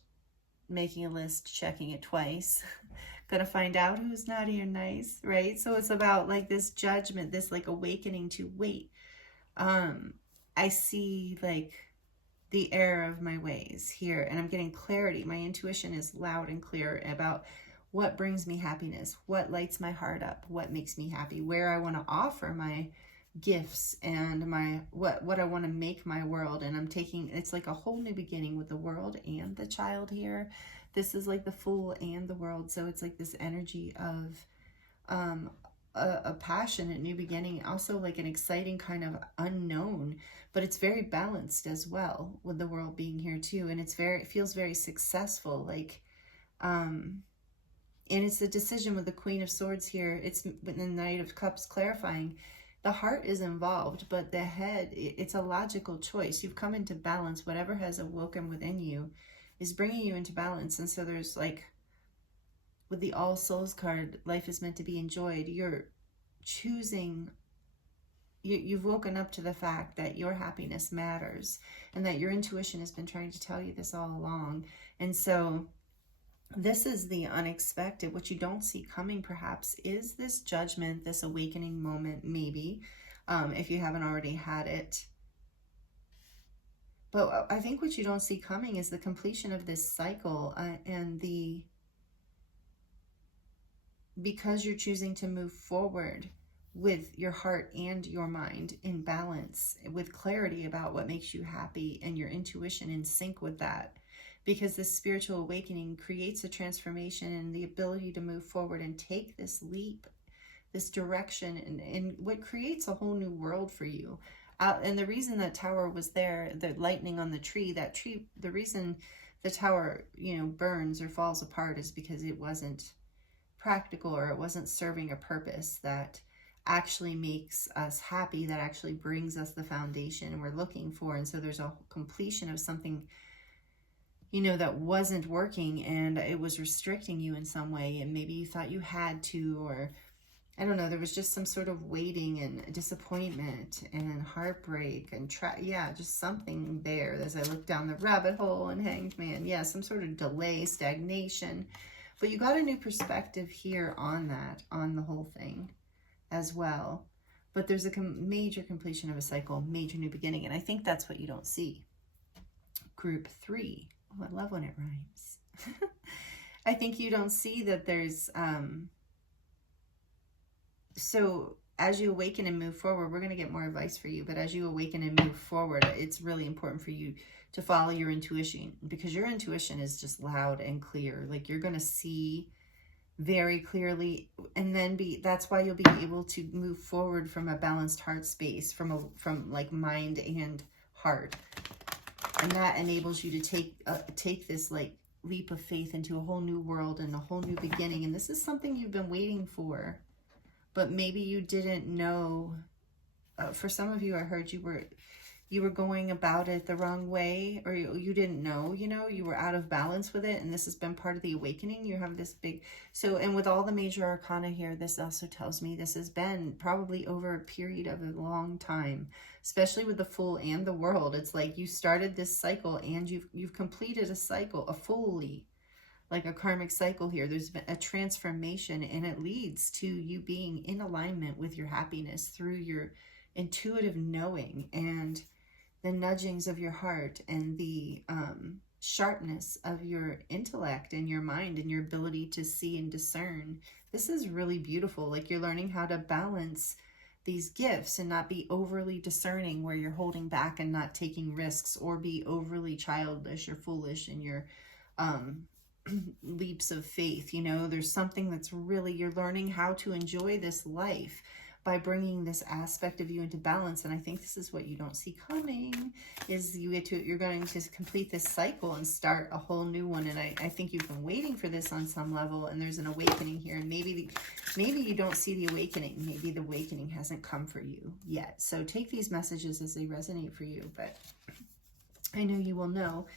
making a list, checking it twice, gonna find out who's naughty or nice, right? So it's about like this judgment, this like awakening to wait. I see like the error of my ways here, and I'm getting clarity. My intuition is loud and clear about what brings me happiness, what lights my heart up, what makes me happy, where I want to offer my gifts and my what I want to make my world. And I'm taking, it's like a whole new beginning with the world and the child here. This is like the Fool and the World. So it's like this energy of a passionate new beginning, also like an exciting kind of unknown, but it's very balanced as well with the World being here too. And it's very, it feels very successful, like and it's a decision with the Queen of Swords here. It's with the Knight of Cups clarifying the heart is involved, but the head, it's a logical choice. You've come into balance. Whatever has awoken within you is bringing you into balance. And so there's like, with the All Souls card, life is meant to be enjoyed. You're choosing, you've woken up to the fact that your happiness matters and that your intuition has been trying to tell you this all along. And so this is the unexpected. What you don't see coming perhaps is this judgment, this awakening moment, maybe, if you haven't already had it. But I think what you don't see coming is the completion of this cycle and because you're choosing to move forward with your heart and your mind in balance, with clarity about what makes you happy and your intuition in sync with that. Because this spiritual awakening creates a transformation and the ability to move forward and take this leap, this direction, and what creates a whole new world for you. And the reason that tower was there, the lightning on the tree, that tree, the reason the tower, you know, burns or falls apart is because it wasn't practical, or it wasn't serving a purpose that actually makes us happy, that actually brings us the foundation we're looking for. And so there's a completion of something, you know, that wasn't working, and it was restricting you in some way, and maybe you thought you had to, or I don't know, there was just some sort of waiting and disappointment and heartbreak and just something there as I looked down the rabbit hole and Hanged Man. Yeah, some sort of delay, stagnation. But you got a new perspective here on that, on the whole thing as well. But there's a major completion of a cycle, major new beginning, and I think that's what you don't see. Group 3. Oh, I love when it rhymes. I think you don't see that there's, so as you awaken and move forward, we're going to get more advice for you, but as you awaken and move forward, it's really important for you to follow your intuition, because your intuition is just loud and clear. Like you're going to see very clearly, and then that's why you'll be able to move forward from a balanced heart space, from like mind and heart. And that enables you to take this like leap of faith into a whole new world and a whole new beginning. And this is something you've been waiting for, but maybe you didn't know. For some of you, I heard you you were going about it the wrong way, or you didn't know, you know, you were out of balance with it, and this has been part of the awakening. You have this big, so, and with all the major arcana here, this also tells me this has been probably over a period of a long time, especially with the Fool and the World. It's like you started this cycle and you've completed a cycle, a fully, like a karmic cycle here. There's been a transformation, and it leads to you being in alignment with your happiness through your intuitive knowing and the nudgings of your heart and the sharpness of your intellect and your mind and your ability to see and discern. This is really beautiful. Like you're learning how to balance these gifts and not be overly discerning where you're holding back and not taking risks, or be overly childish or foolish in your leaps of faith. You know, there's something that's really, you're learning how to enjoy this life by bringing this aspect of you into balance. And I think this is what you don't see coming, is you're going to complete this cycle and start a whole new one. And I think you've been waiting for this on some level, and there's an awakening here. And maybe you don't see the awakening. Maybe the awakening hasn't come for you yet. So take these messages as they resonate for you, but I know you will know.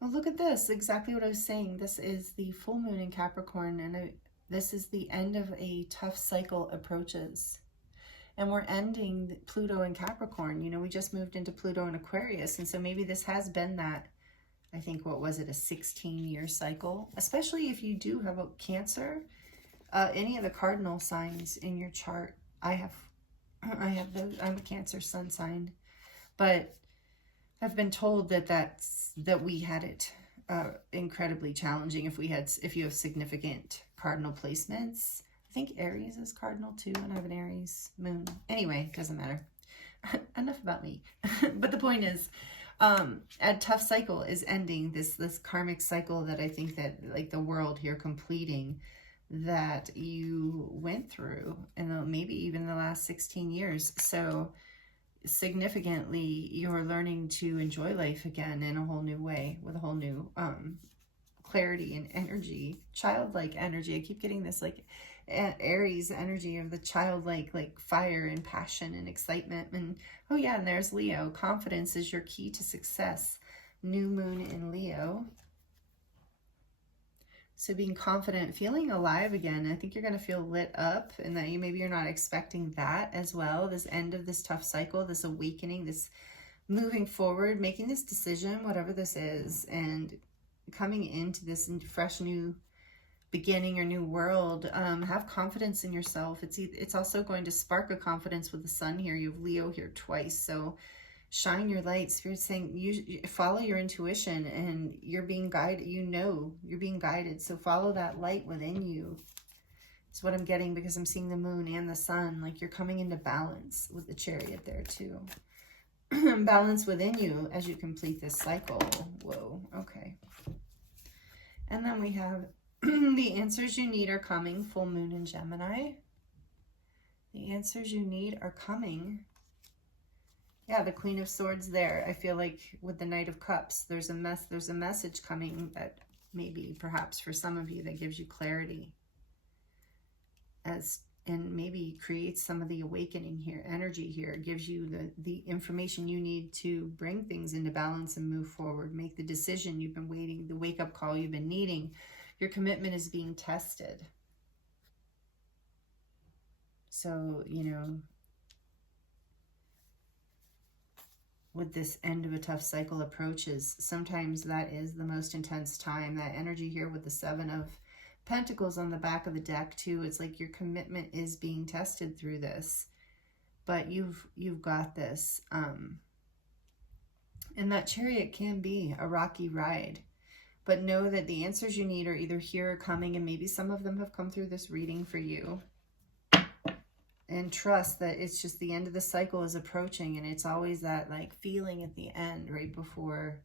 Well, look at this, exactly what I was saying. This is the full moon in Capricorn, and this is the end of a tough cycle approaches. And we're ending Pluto in Capricorn. You know, we just moved into Pluto in Aquarius. And so maybe this has been that, I think, what was it, a 16-year cycle? Especially if you do have a Cancer, any of the cardinal signs in your chart. I'm a Cancer sun sign. But I've been told that we had it incredibly challenging if you have significant cardinal placements. I think Aries is cardinal too, and I have an Aries moon. Anyway, doesn't matter. Enough about me. But the point is, a tough cycle is ending, this karmic cycle that I think that, like, the world here completing, that you went through, and maybe even the last 16 years. So significantly, you're learning to enjoy life again in a whole new way, with a whole new clarity and energy, childlike energy. I keep getting this, like, Aries energy of the childlike, like fire and passion and excitement. And oh yeah, and there's Leo. Confidence is your key to success. New moon in Leo. So being confident, feeling alive again. I think you're going to feel lit up, and that maybe you're not expecting that as well. This end of this tough cycle, this awakening, this moving forward, making this decision, whatever this is, and coming into this fresh new beginning or new world. Have confidence in yourself. It's also going to spark a confidence with the sun here. You have Leo here twice, so shine your light. Spirit's saying you follow your intuition, and you're being guided. You know you're being guided, so follow that light within you. It's what I'm getting, because I'm seeing the moon and the sun. Like you're coming into balance with the Chariot there too. Balance within you as you complete this cycle. Whoa, okay. And then we have the answers you need are coming. Full moon in Gemini. The answers you need are coming. Yeah, the Queen of Swords there. I feel like with the Knight of Cups, there's a message coming that maybe, perhaps for some of you, that gives you clarity, and maybe creates some of the awakening here, energy here. It gives you the information you need to bring things into balance and move forward. Make the decision you've been waiting, the wake-up call you've been needing. Your commitment is being tested. So, you know, with this end of a tough cycle approaches, sometimes that is the most intense time. That energy here with the Seven of Pentacles on the back of the deck too. It's like your commitment is being tested through this, but you've got this. And that Chariot can be a rocky ride. But know that the answers you need are either here or coming, and maybe some of them have come through this reading for you. And trust that it's just the end of the cycle is approaching, and it's always that, like, feeling at the end, right before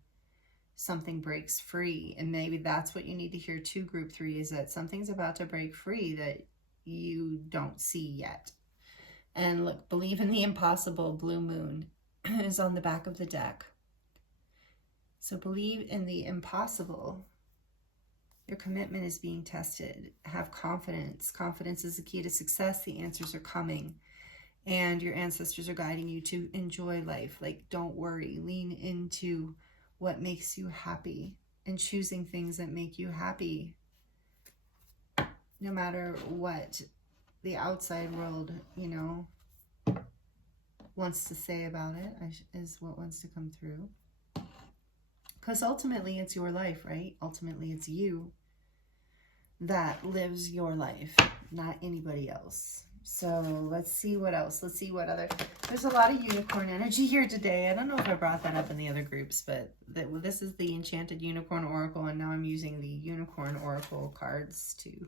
something breaks free. And maybe that's what you need to hear too, group 3, is that something's about to break free that you don't see yet. And look, believe in the impossible. Blue moon is on the back of the deck. So believe in the impossible. Your commitment is being tested. Have confidence. Confidence is the key to success. The answers are coming. And your ancestors are guiding you to enjoy life. Like, don't worry, lean into what makes you happy and choosing things that make you happy, no matter what the outside world, you know, wants to say about it, is what wants to come through. Because ultimately it's your life, right? Ultimately it's you that lives your life, not anybody else. So let's see what else. Let's see what other... There's a lot of unicorn energy here today. I don't know if I brought that up in the other groups, but this is the Enchanted Unicorn Oracle, and now I'm using the Unicorn Oracle cards to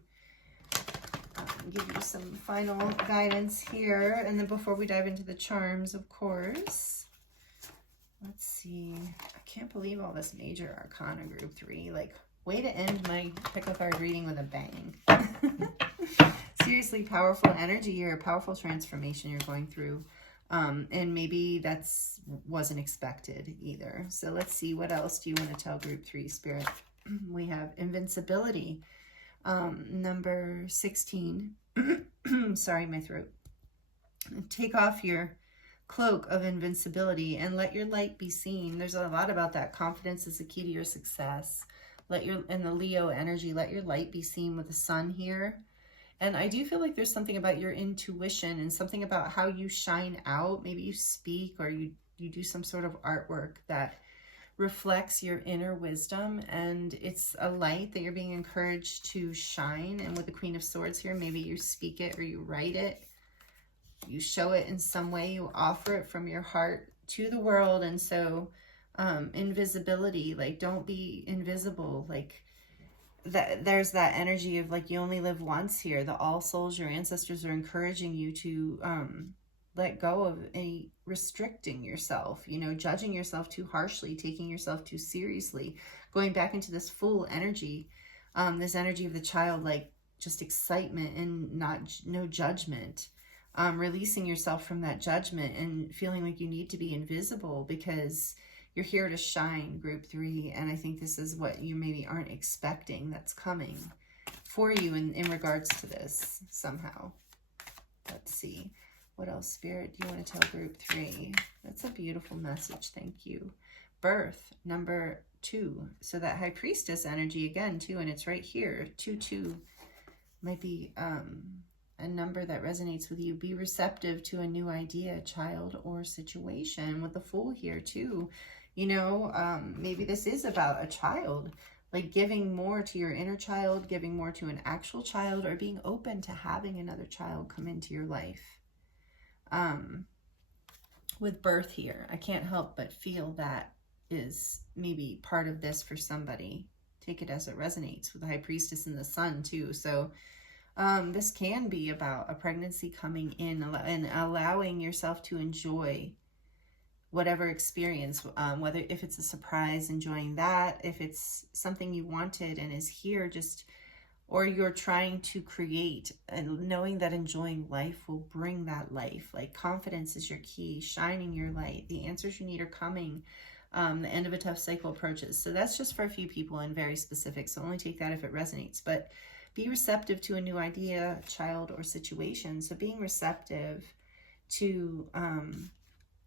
give you some final guidance here. And then before we dive into the charms, of course, let's see. I can't believe all this major arcana group 3. Like, way to end my pick a card reading with a bang. Seriously, powerful energy here, powerful transformation you're going through. And maybe that's wasn't expected either. So let's see, what else do you want to tell group 3, Spirit? We have invincibility. Number 16. Sorry, my throat. Take off your cloak of invincibility and let your light be seen. There's a lot about that. Confidence is the key to your success. And the Leo energy, let your light be seen with the sun here. And I do feel like there's something about your intuition and something about how you shine out. Maybe you speak or you do some sort of artwork that reflects your inner wisdom, and it's a light that you're being encouraged to shine. And with the Queen of Swords here, maybe you speak it or you write it, you show it in some way, you offer it from your heart to the world. And so invisibility, like, don't be invisible. Like, that there's that energy of like, you only live once here. The all souls, your ancestors, are encouraging you to let go of any restricting yourself, you know, judging yourself too harshly, taking yourself too seriously, going back into this full energy, this energy of the child, like just excitement and no judgment, releasing yourself from that judgment and feeling like you need to be invisible because you're here to shine, group 3. And I think this is what you maybe aren't expecting that's coming for you in regards to this somehow. Let's see. What else, Spirit, do you want to tell group 3? That's a beautiful message. Thank you. Birth, number 2. So that High Priestess energy again, too, and it's right here. 2-2 might be a number that resonates with you. Be receptive to a new idea, child, or situation. With the Fool here, too. You know, maybe this is about a child. Like giving more to your inner child, giving more to an actual child, or being open to having another child come into your life. With birth here, I can't help but feel that is maybe part of this for somebody. Take it as it resonates with the High Priestess and the Sun too. So this can be about a pregnancy coming in and allowing yourself to enjoy whatever experience, whether if it's a surprise, enjoying that, if it's something you wanted and is here, just, or you're trying to create, and knowing that enjoying life will bring that life. Like, confidence is your key, shining your light. The answers you need are coming. The end of a tough cycle approaches. So that's just for a few people and very specific. So only take that if it resonates. But be receptive to a new idea, child, or situation. So being receptive to,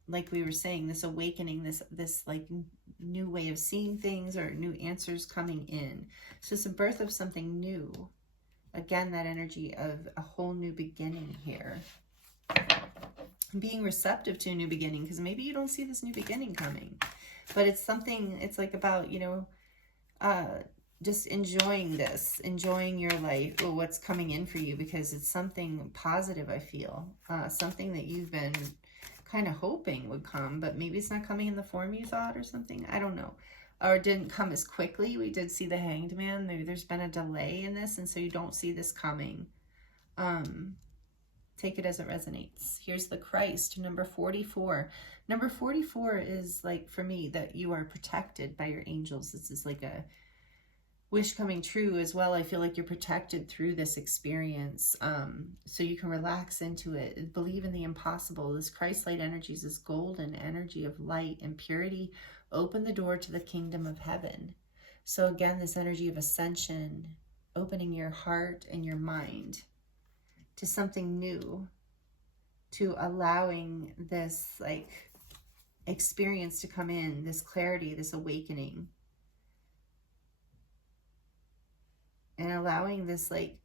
like we were saying, this awakening, this like new way of seeing things or new answers coming in. So it's a birth of something new. Again, that energy of a whole new beginning here. Being receptive to a new beginning, because maybe you don't see this new beginning coming, but it's something, it's like about, you know, just enjoying this, enjoying your life, or what's coming in for you, because it's something positive, I feel. Something that you've been kind of hoping would come, but maybe it's not coming in the form you thought or something. I don't know. Or it didn't come as quickly. We did see the Hanged Man. Maybe there's been a delay in this, and so you don't see this coming. Take it as it resonates. Here's the Christ, number 44. Number 44 is like, for me, that you are protected by your angels. This is like a wish coming true as well. I feel like you're protected through this experience, so you can relax into it. Believe in the impossible. This Christ light energy is this golden energy of light and purity. Open the door to the kingdom of heaven. So again, this energy of ascension, opening your heart and your mind to something new, to allowing this like experience to come in, this clarity, this awakening, and allowing this like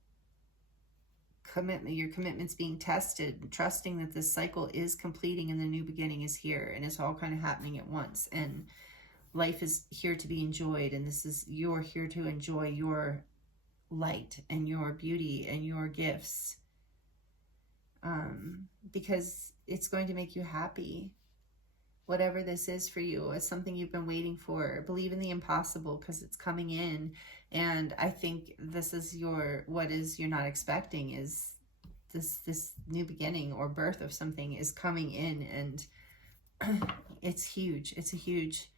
commitment, your commitments being tested, trusting that this cycle is completing and the new beginning is here, and it's all kind of happening at once, and life is here to be enjoyed, and this is, you're here to enjoy your light and your beauty and your gifts, because it's going to make you happy. Whatever this is for you, it's something you've been waiting for. Believe in the impossible, because it's coming in. And I think this is what you're not expecting is this new beginning or birth of something is coming in, and it's huge. It's a huge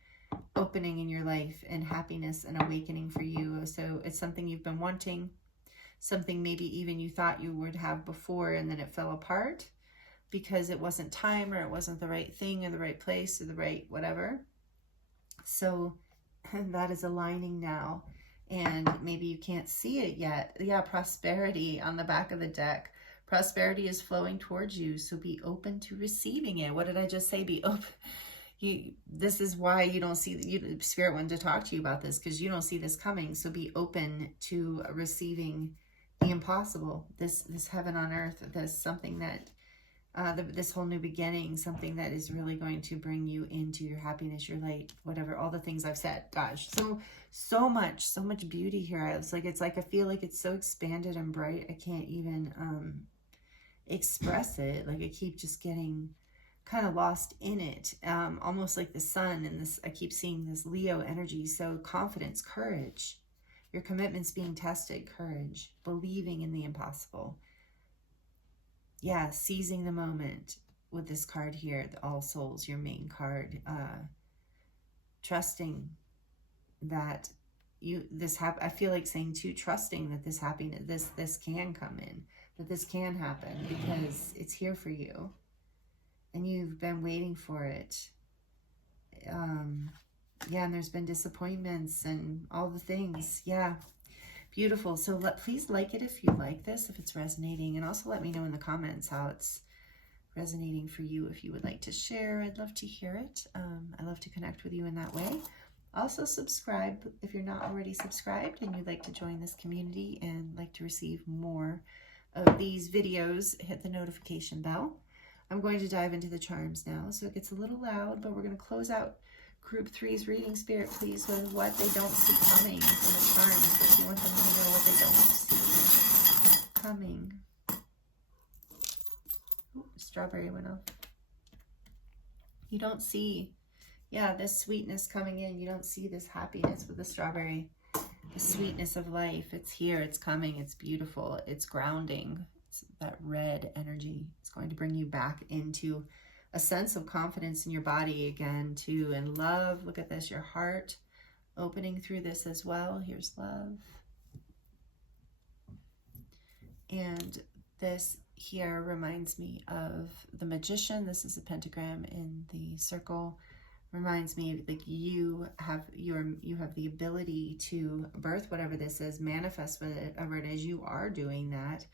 opening in your life and happiness and awakening for you. So it's something you've been wanting, something maybe even you thought you would have before, and then it fell apart because it wasn't time, or it wasn't the right thing, or the right place, or the right whatever. So that is aligning now, and maybe you can't see it yet. Yeah, prosperity on the back of the deck. Prosperity is flowing towards you, so be open to receiving it. What did I just say? Be open. This is why you don't see, Spirit wanted to talk to you about this, because you don't see this coming. So be open to receiving the impossible, this heaven on earth, this something that, this whole new beginning, something that is really going to bring you into your happiness, your light, whatever, all the things I've said. Gosh, so much beauty here. It's like I feel like it's so expanded and bright, I can't even express it. Like I keep just getting kind of lost in it, almost like the sun, and this, I keep seeing this Leo energy. So confidence, courage, your commitments being tested, courage, believing in the impossible. Yeah, seizing the moment with this card here, the All Souls, your main card, trusting that I feel like saying too, trusting that this happiness, this can come in, that this can happen, because it's here for you and you've been waiting for it. Yeah, and there's been disappointments and all the things. Yeah. Beautiful. So please like it if you like this, if it's resonating, and also let me know in the comments how it's resonating for you. If you would like to share, I'd love to hear it. I love to connect with you in that way. Also subscribe if you're not already subscribed and you'd like to join this community and like to receive more of these videos. Hit the notification bell. I'm going to dive into the charms now, so it gets a little loud, but we're going to close out Group 3's reading, Spirit, please, with what they don't see coming from the charms. But you want them to know what they don't see coming. Ooh, strawberry went off. You don't see, yeah, this sweetness coming in. You don't see this happiness with the strawberry. The sweetness of life. It's here. It's coming. It's beautiful. It's grounding. It's that red energy. It's going to bring you back into a sense of confidence in your body again, too, and love. Look at this, your heart opening through this as well. Here's love. And this here reminds me of the Magician. This is a pentagram in the circle. Reminds me like you have the ability to birth whatever this is, manifest whatever it is. You are doing that.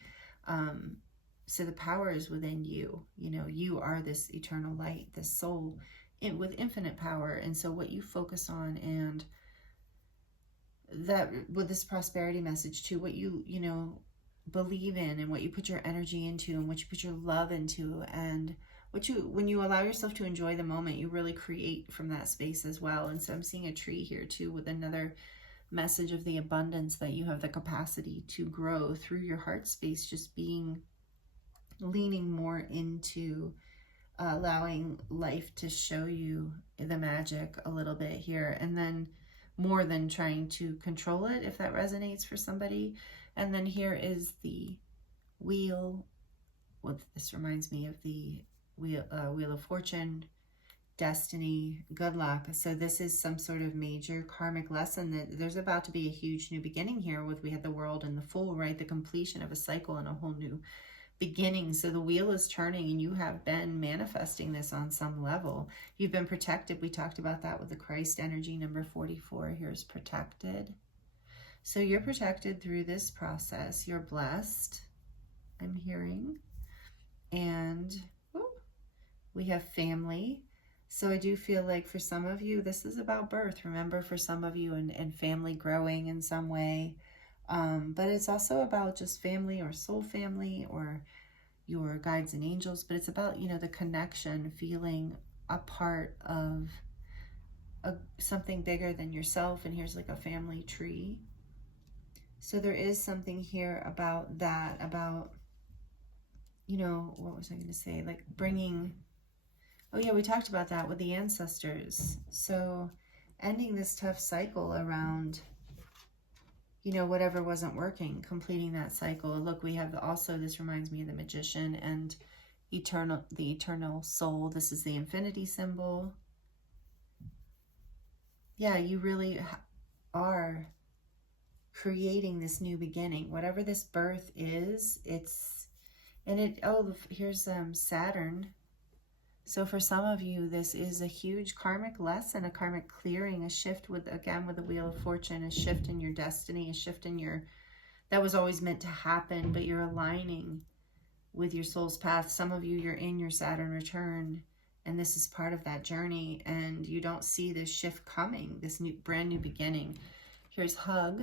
So the power is within you. You know, you are this eternal light, this soul with infinite power. And so what you focus on, and that with this prosperity message too, what you believe in, and what you put your energy into, and what you put your love into, and when you allow yourself to enjoy the moment, you really create from that space as well. And so I'm seeing a tree here too, with another message of the abundance, that you have the capacity to grow through your heart space, just leaning more into allowing life to show you the magic a little bit here, and then more than trying to control it, if that resonates for somebody. And then here is the wheel. Well, this reminds me of the wheel of fortune, destiny, good luck. So this is some sort of major karmic lesson that there's about to be a huge new beginning here. We had the world and the Fool, right? The completion of a cycle and a whole new beginning. So the wheel is turning, and you have been manifesting this on some level. You've been protected. We talked about that with the Christ energy, number 44. Here's protected. So you're protected through this process. You're blessed, I'm hearing. And We have family. So I do feel like for some of you, this is about birth. Remember, for some of you, and family growing in some way. But it's also about just family or soul family or your guides and angels. But it's about, you know, the connection, feeling a part of something bigger than yourself. And here's like a family tree. So there is something here about that, about, you know, what was I going to say? Like bringing, oh yeah, we talked about that with the ancestors. So ending this tough cycle around, you know, whatever wasn't working, completing that cycle. Look, we have also, this reminds me of the Magician and the eternal soul. This is the infinity symbol. Yeah, you really are creating this new beginning. Whatever this birth is, oh, here's Saturn. So for some of you, this is a huge karmic lesson, a karmic clearing, a shift with, again, with the Wheel of Fortune, a shift in your destiny, a shift in your, that was always meant to happen, but you're aligning with your soul's path. Some of you, you're in your Saturn return, and this is part of that journey, and you don't see this shift coming, this new, brand new beginning. Here's hug.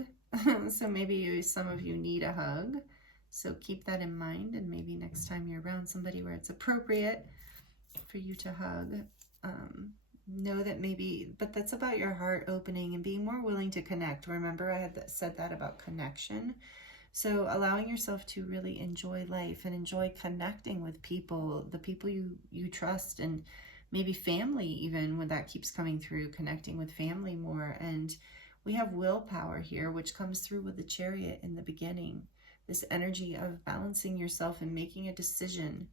So maybe some of you need a hug. So keep that in mind, and maybe next time you're around somebody where it's appropriate for you to hug, know that maybe, but that's about your heart opening and being more willing to connect. Remember, I had said that about connection. So allowing yourself to really enjoy life and enjoy connecting with people, the people you trust, and maybe family even, when that keeps coming through, connecting with family more. And we have willpower here, which comes through with the Chariot in the beginning. This energy of balancing yourself and making a decision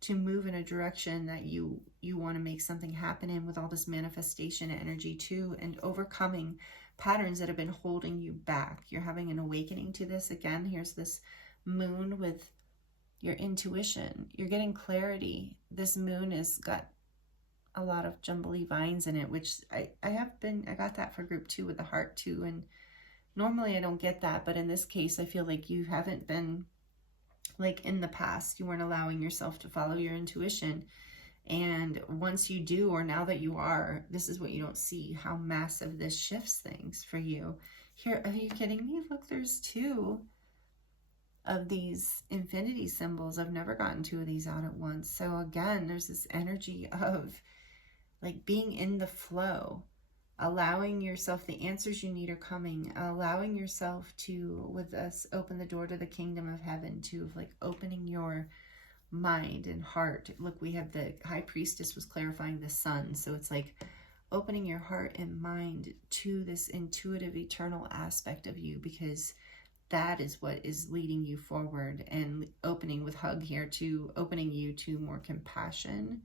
to move in a direction that you want to make something happen in, with all this manifestation energy too, and overcoming patterns that have been holding you back. You're having an awakening to this. Again, here's this moon with your intuition. You're getting clarity. This moon has got a lot of jumbly vines in it, which I got that for group 2 with the heart too. And normally I don't get that, but in this case, I feel like you haven't been, like in the past, you weren't allowing yourself to follow your intuition. And once you do, or now that you are, this is what you don't see, how massive this shifts things for you. Here, are you kidding me? Look, there's 2 of these infinity symbols. I've never gotten 2 of these out at once. So again, there's this energy of like being in the flow, allowing yourself, the answers you need are coming, allowing yourself to, with us, open the door to the kingdom of heaven, to like opening your mind and heart. Look, we have the High Priestess was clarifying the sun. So it's like opening your heart and mind to this intuitive, eternal aspect of you, because that is what is leading you forward. And opening with hug here to opening you to more compassion,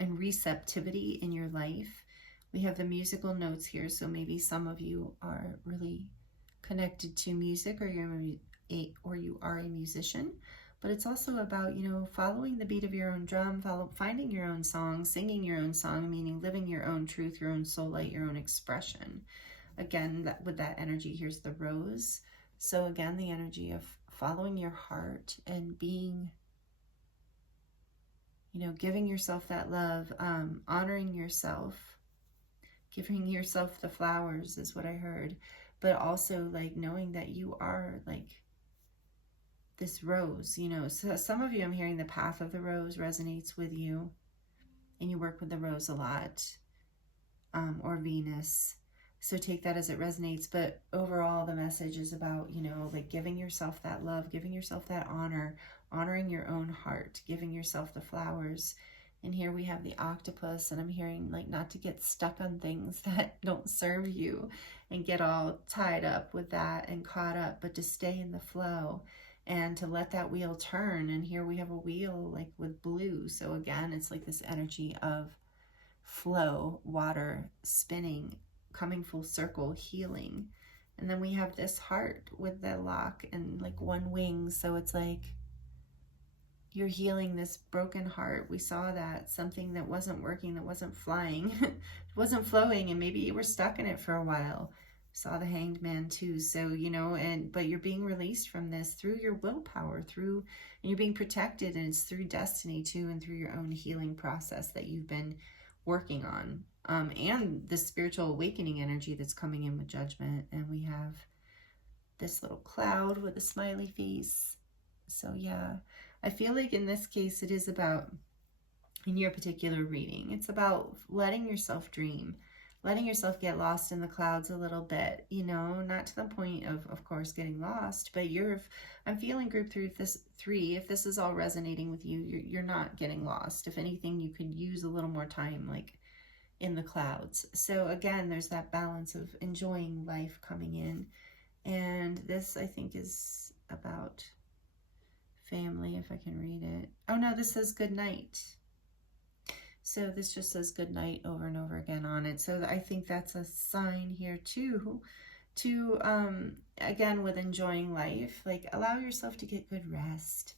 and receptivity in your life. We have the musical notes here, so maybe some of you are really connected to music, or you are a musician. But it's also about, you know, following the beat of your own drum, finding your own song, singing your own song, meaning living your own truth, your own soul light, your own expression. Again, with that energy, here's the rose. So again, the energy of following your heart and being, you know, giving yourself that love, honoring yourself, giving yourself the flowers is what I heard, but also like knowing that you are like this rose, you know. So some of you, I'm hearing the path of the rose resonates with you, and you work with the rose a lot, or Venus. So take that as it resonates. But overall, the message is about, you know, like giving yourself that love, giving yourself that honor, honoring your own heart, giving yourself the flowers. And here we have the octopus, and I'm hearing like not to get stuck on things that don't serve you and get all tied up with that and caught up, but to stay in the flow and to let that wheel turn. And here we have a wheel like with blue. So again, it's like this energy of flow, water, spinning, coming full circle, healing. And then we have this heart with the lock and like one wing. So it's like you're healing this broken heart. We saw that something that wasn't working, that wasn't flying, it wasn't flowing, and maybe you were stuck in it for a while. Saw the Hanged Man too. So, you know, but you're being released from this through your willpower, and you're being protected, and it's through destiny too, and through your own healing process that you've been working on. And the spiritual awakening energy that's coming in with Judgment. And we have this little cloud with a smiley face. So yeah, I feel like in this case, it is about, in your particular reading, it's about letting yourself dream, letting yourself get lost in the clouds a little bit, you know, not to the point of course, getting lost, but I'm feeling group three, if this is all resonating with you, you're not getting lost. If anything, you could use a little more time, like in the clouds. So again, there's that balance of enjoying life coming in. And this, I think, is about family, if I can read it. Oh no, this says good night. So this just says good night over and over again on it. So I think that's a sign here too, to, again, with enjoying life, like allow yourself to get good rest,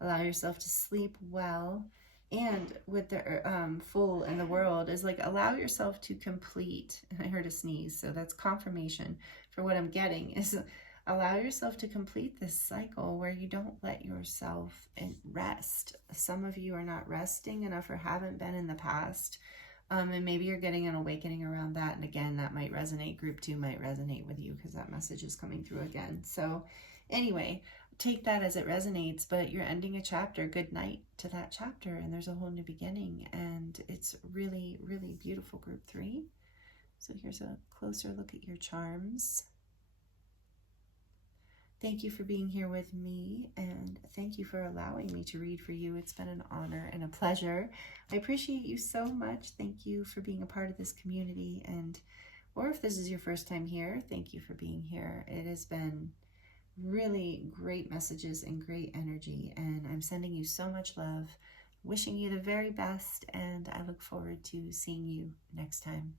allow yourself to sleep well. And with the full in the world is like, allow yourself to complete, and I heard a sneeze, so that's confirmation for what I'm getting, is allow yourself to complete this cycle where you don't let yourself rest. Some of you are not resting enough or haven't been in the past. And maybe you're getting an awakening around that. And again, that might resonate. Group 2 might resonate with you because that message is coming through again. So anyway, take that as it resonates, but you're ending a chapter. Good night to that chapter, and there's a whole new beginning, and it's really, really beautiful, group 3. So here's a closer look at your charms. Thank you for being here with me, and thank you for allowing me to read for you. It's been an honor and a pleasure. I appreciate you so much. Thank you for being a part of this community, or if this is your first time here, thank you for being here. It has been really great messages and great energy, and I'm sending you so much love, wishing you the very best, and I look forward to seeing you next time.